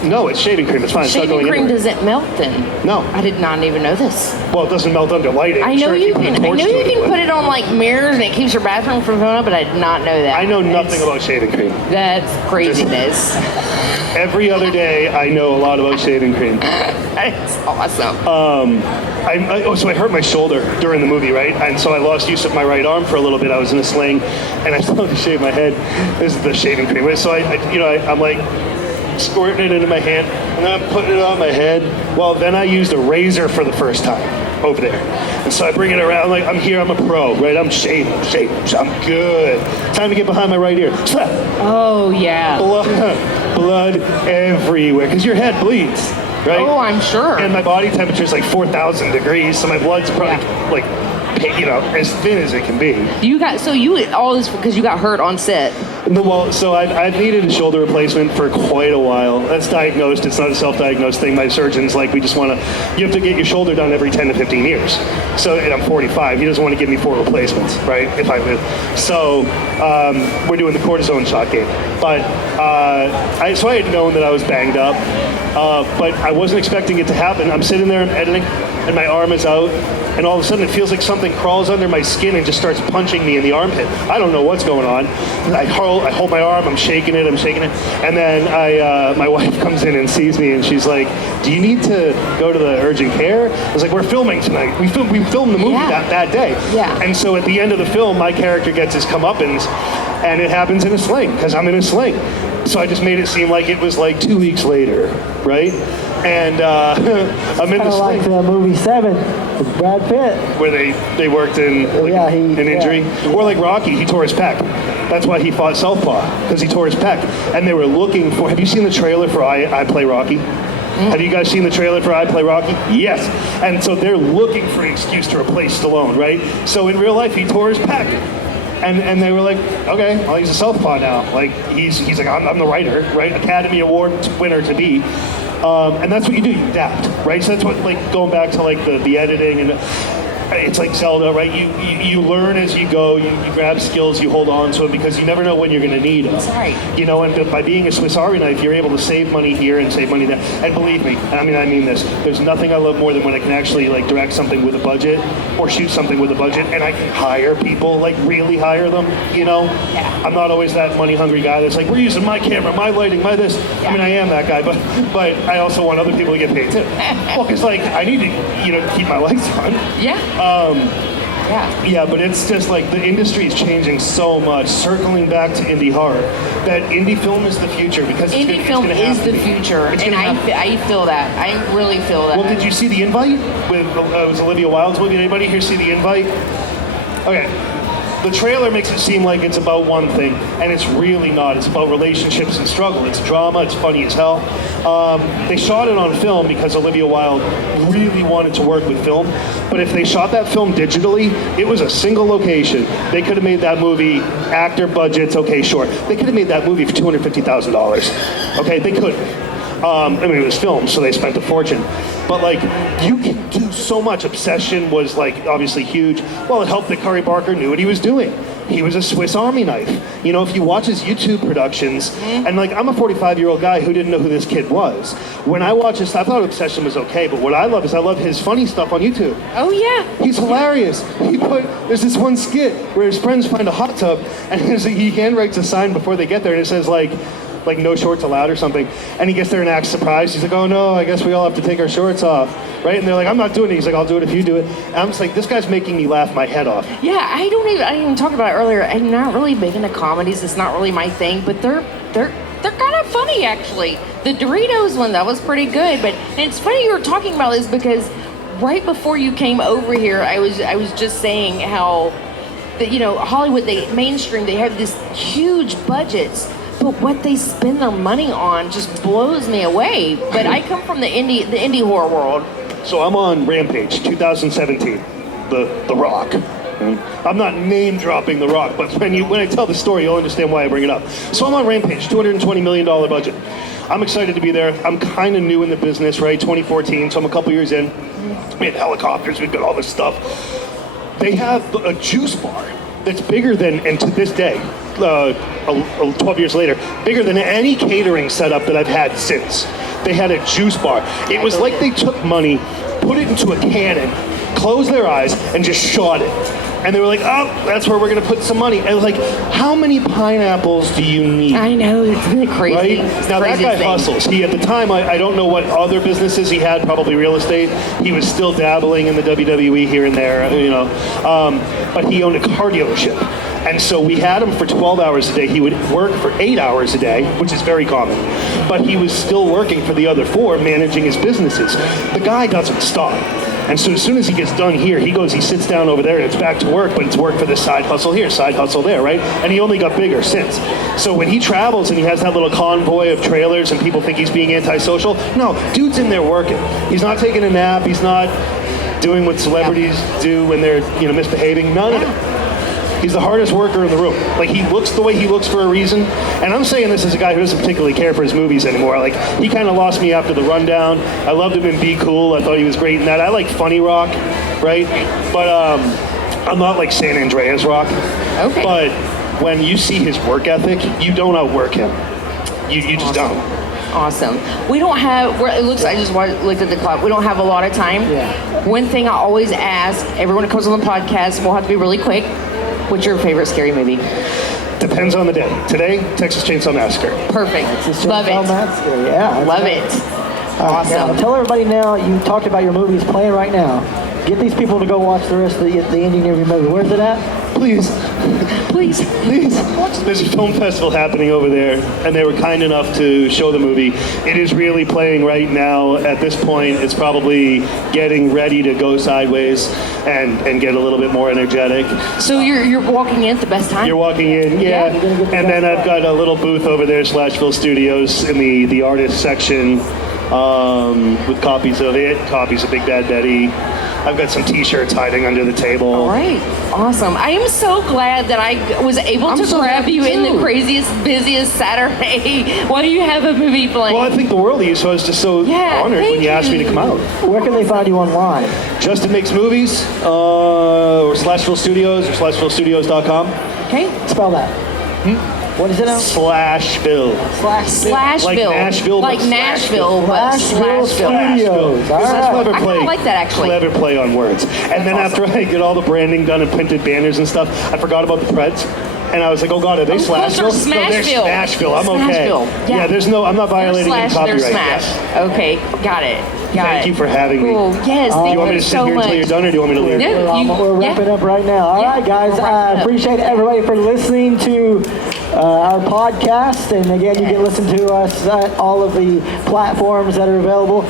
no, it's shaving cream. It's fine. It's not Shaving going cream anywhere. doesn't melt then? No. I did not even know this. Well, it doesn't melt under lighting. I know Sure, if you put a can. I torch know to you it, can but put it on like mirrors and it keeps your bathroom from going up, but I did not know that. I know nothing about shaving cream. That's craziness. Every other day, I know a lot about shaving cream. That's awesome. So I hurt my shoulder during the movie, right? And so I lost use of my right arm for a little bit. I was in a sling, and I still had to shave my head. This is the shaving cream. So I'm like squirting it into my hand, and I'm putting it on my head. Well, then I used a razor for the first time. over there. And so I bring it around, like, I'm here, I'm a pro, right? I'm shaved, I'm good. Time to get behind my right ear. Oh, yeah. Blood everywhere, because your head bleeds, right? Oh, I'm sure. And my body temperature is like 4,000 degrees, so my blood's probably like, as thin as it can be. All this because you got hurt on set. Well, so I've needed a shoulder replacement for quite a while. That's diagnosed. It's not a self-diagnosed thing. My surgeon's like, you have to get your shoulder done every 10 to 15 years. So, and I'm 45. He doesn't want to give me 4 replacements, right, if I live. So we're doing the cortisone shot game. But so I had known that I was banged up, but I wasn't expecting it to happen. I'm sitting there, I'm editing, and my arm is out. And all of a sudden, it feels like something crawls under my skin and just starts punching me in the armpit. I don't know what's going on. I hold my arm, I'm shaking it. And then my wife comes in and sees me, and she's like, do you need to go to the urgent care? I was like, we're filming tonight. We filmed the movie that day. Yeah. And so at the end of the film, my character gets his comeuppance, and it happens in a sling, because I'm in a sling. So I just made it seem like it was like 2 weeks later, right? And I'm in the sling. Like the movie 7 with Brad Pitt. Where they worked in an injury. Yeah. Or like Rocky, he tore his pec. That's why he fought Southpaw, because he tore his pec. And they were looking for, have you seen the trailer for I Play Rocky? Have you guys seen the trailer for I Play Rocky? Yes. And so they're looking for an excuse to replace Stallone, right? So in real life, he tore his pec. And they were like, okay, well, he's a Southpaw now. Like, he's like, I'm the writer, right? Academy Award winner to be. And that's what you do, you adapt, right? So that's what, like, going back to, like, the editing, and it's like Zelda, right? You learn as you go, you grab skills, you hold on to it, because you never know when you're going to need it. That's right. You know, and by being a Swiss Army knife, you're able to save money here and save money there. And believe me, I mean this, there's nothing I love more than when I can actually, like, direct something with a budget or shoot something with a budget, and I can hire people, like, really hire them, you know? Yeah. I'm not always that money-hungry guy that's like, we're using my camera, my lighting, my this. Yeah. I mean, I am that guy, but I also want other people to get paid, too. Well, because, like, I need to, keep my lights on. Yeah. Yeah, but it's just like the industry is changing so much. Circling back to indie horror, that indie film is the future, because Indie film is the future, and I feel that. I really feel that. Well, did you see The Invite? With it was Olivia Wilde's movie. Anybody here see The Invite? Okay. The trailer makes it seem like it's about one thing, and it's really not. It's about relationships and struggle. It's drama. It's funny as hell. They shot it on film because Olivia Wilde really wanted to work with film. But if they shot that film digitally, it was a single location. They could have made that movie, actor budgets, okay, sure. They could have made that movie for $250,000. Okay, they could. I mean, it was filmed, so they spent a fortune. But, like, you can do so much. Obsession was, like, obviously huge. Well, it helped that Curry Barker knew what he was doing. He was a Swiss Army knife. You know, if you watch his YouTube productions, and, like, I'm a 45-year-old guy who didn't know who this kid was. When I watch his stuff, I thought Obsession was okay, but what I love his funny stuff on YouTube. Oh, yeah. He's hilarious. There's this one skit where his friends find a hot tub, and he handwrites a sign before they get there, and it says, like no shorts allowed or something. And he gets there and acts surprised. He's like, oh no, I guess we all have to take our shorts off. Right? And they're like, I'm not doing it. He's like, I'll do it if you do it. And I'm just like, this guy's making me laugh my head off. Yeah, I didn't even talk about it earlier. I'm not really big into comedies. It's not really my thing, but they're kind of funny, actually. The Doritos one, that was pretty good. But and it's funny you were talking about this, because right before you came over here, I was just saying how that, Hollywood, mainstream, they have these huge budgets. But what they spend their money on just blows me away. But I come from the indie horror world. So I'm on Rampage 2017, The Rock. I'm not name dropping The Rock, but when I tell the story, you'll understand why I bring it up. So I'm on Rampage, $220 million budget. I'm excited to be there. I'm kind of new in the business, right? 2014, so I'm a couple years in. We had helicopters, we've got all this stuff. They have a juice bar that's bigger than, and to this day, 12 years later, bigger than any catering setup that I've had since. They had a juice bar. It was like they took money, put it into a cannon, closed their eyes, and just shot it. And they were like, oh, that's where we're going to put some money. And I was like, how many pineapples do you need? I know, it's really crazy. Right? It's now, that guy thing. hustles. He, at the time, I don't know what other businesses he had, probably real estate. He was still dabbling in the WWE here and there, but he owned a car dealership. And so we had him for 12 hours a day. He would work for 8 hours a day, which is very common. But he was still working for the other 4, managing his businesses. The guy doesn't stop. And so as soon as he gets done here, he sits down over there, and it's back to work, but it's work for this side hustle here, side hustle there, right? And he only got bigger since. So when he travels and he has that little convoy of trailers and people think he's being antisocial, no, dude's in there working. He's not taking a nap. He's not doing what celebrities do when they're, misbehaving. None of it. He's the hardest worker in the room. Like, he looks the way he looks for a reason. And I'm saying this as a guy who doesn't particularly care for his movies anymore. Like, he kind of lost me after The Rundown. I loved him in Be Cool. I thought he was great in that. I like Funny Rock, right? But I'm not like San Andreas Rock. Okay. But when you see his work ethic, you don't outwork him. You just don't. Awesome. We don't have, it looks, I just looked at the clock. We don't have a lot of time. Yeah. One thing I always ask everyone who comes on the podcast, we'll have to be really quick. What's your favorite scary movie? Depends on the day. Today, Texas Chainsaw Massacre. Perfect. Love it. Yeah. Love it. Awesome. Now, tell everybody now, you talked about your movies playing right now. Get these people to go watch the rest of the ending of your movie. Where's it at? Please. Please. There's a film festival happening over there, and they were kind enough to show the movie. It is really playing right now. At this point, it's probably getting ready to go sideways and get a little bit more energetic. So you're walking in at the best time? You're walking in, yeah. And then I've got a little booth over there, SLASHville Studios, in the artist section, with copies of it, copies of Big Bad Betty. I've got some T-shirts hiding under the table. All right, awesome. I am so glad that I was able to grab you in the craziest, busiest Saturday while you have a movie playing. Well, I think the world of you, so I was just so honored when you asked me to come out. Where can they find you online? Justin Makes Movies, or SLASHville Studios, or SLASHvillestudios.com. Okay. Spell that. What is it now? SLASHville. SLASHville. Like Nashville, Like but Nashville, but SLASHville Studios. All It's a right. clever I play. kinda like that, actually. Clever play on words. And then after I get all the branding done and printed banners and stuff, I forgot about the Preds. And I was like, oh God, are they Those are SLASHville? No, they're Smashville. Smashville. I'm okay. Smashville. Yeah, there's no, I'm not violating any They're copyright. Smash. Yeah. Okay, got it. Thank you for having me. Cool. Yes, Do thank you want me to sit so here much. until you're done, or do you want me to leave? No, We're wrapping up right now. All right, guys. we're wrapping I up. appreciate everybody for listening to our podcast. And again, you can listen to us at all of the platforms that are available.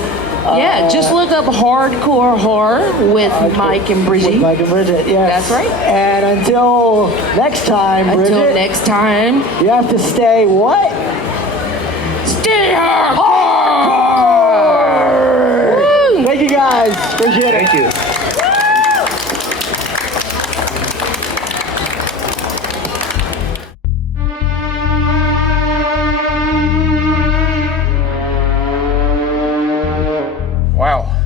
Yeah, just look up Hardcore Horror with Mike and Brigitte. With Mike and Brigitte, yes. That's right. And until next time, Brigitte, Until next time, you have to stay what? stay hardcore! Woo! Thank you, guys. Appreciate it. Thank you. Wow,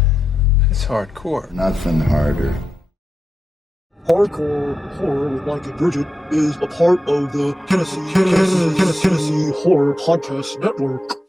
that's hardcore. Nothing harder. Hardcore Horror with Mike and Brigitte is a part of the Tennessee Horror Podcast Network.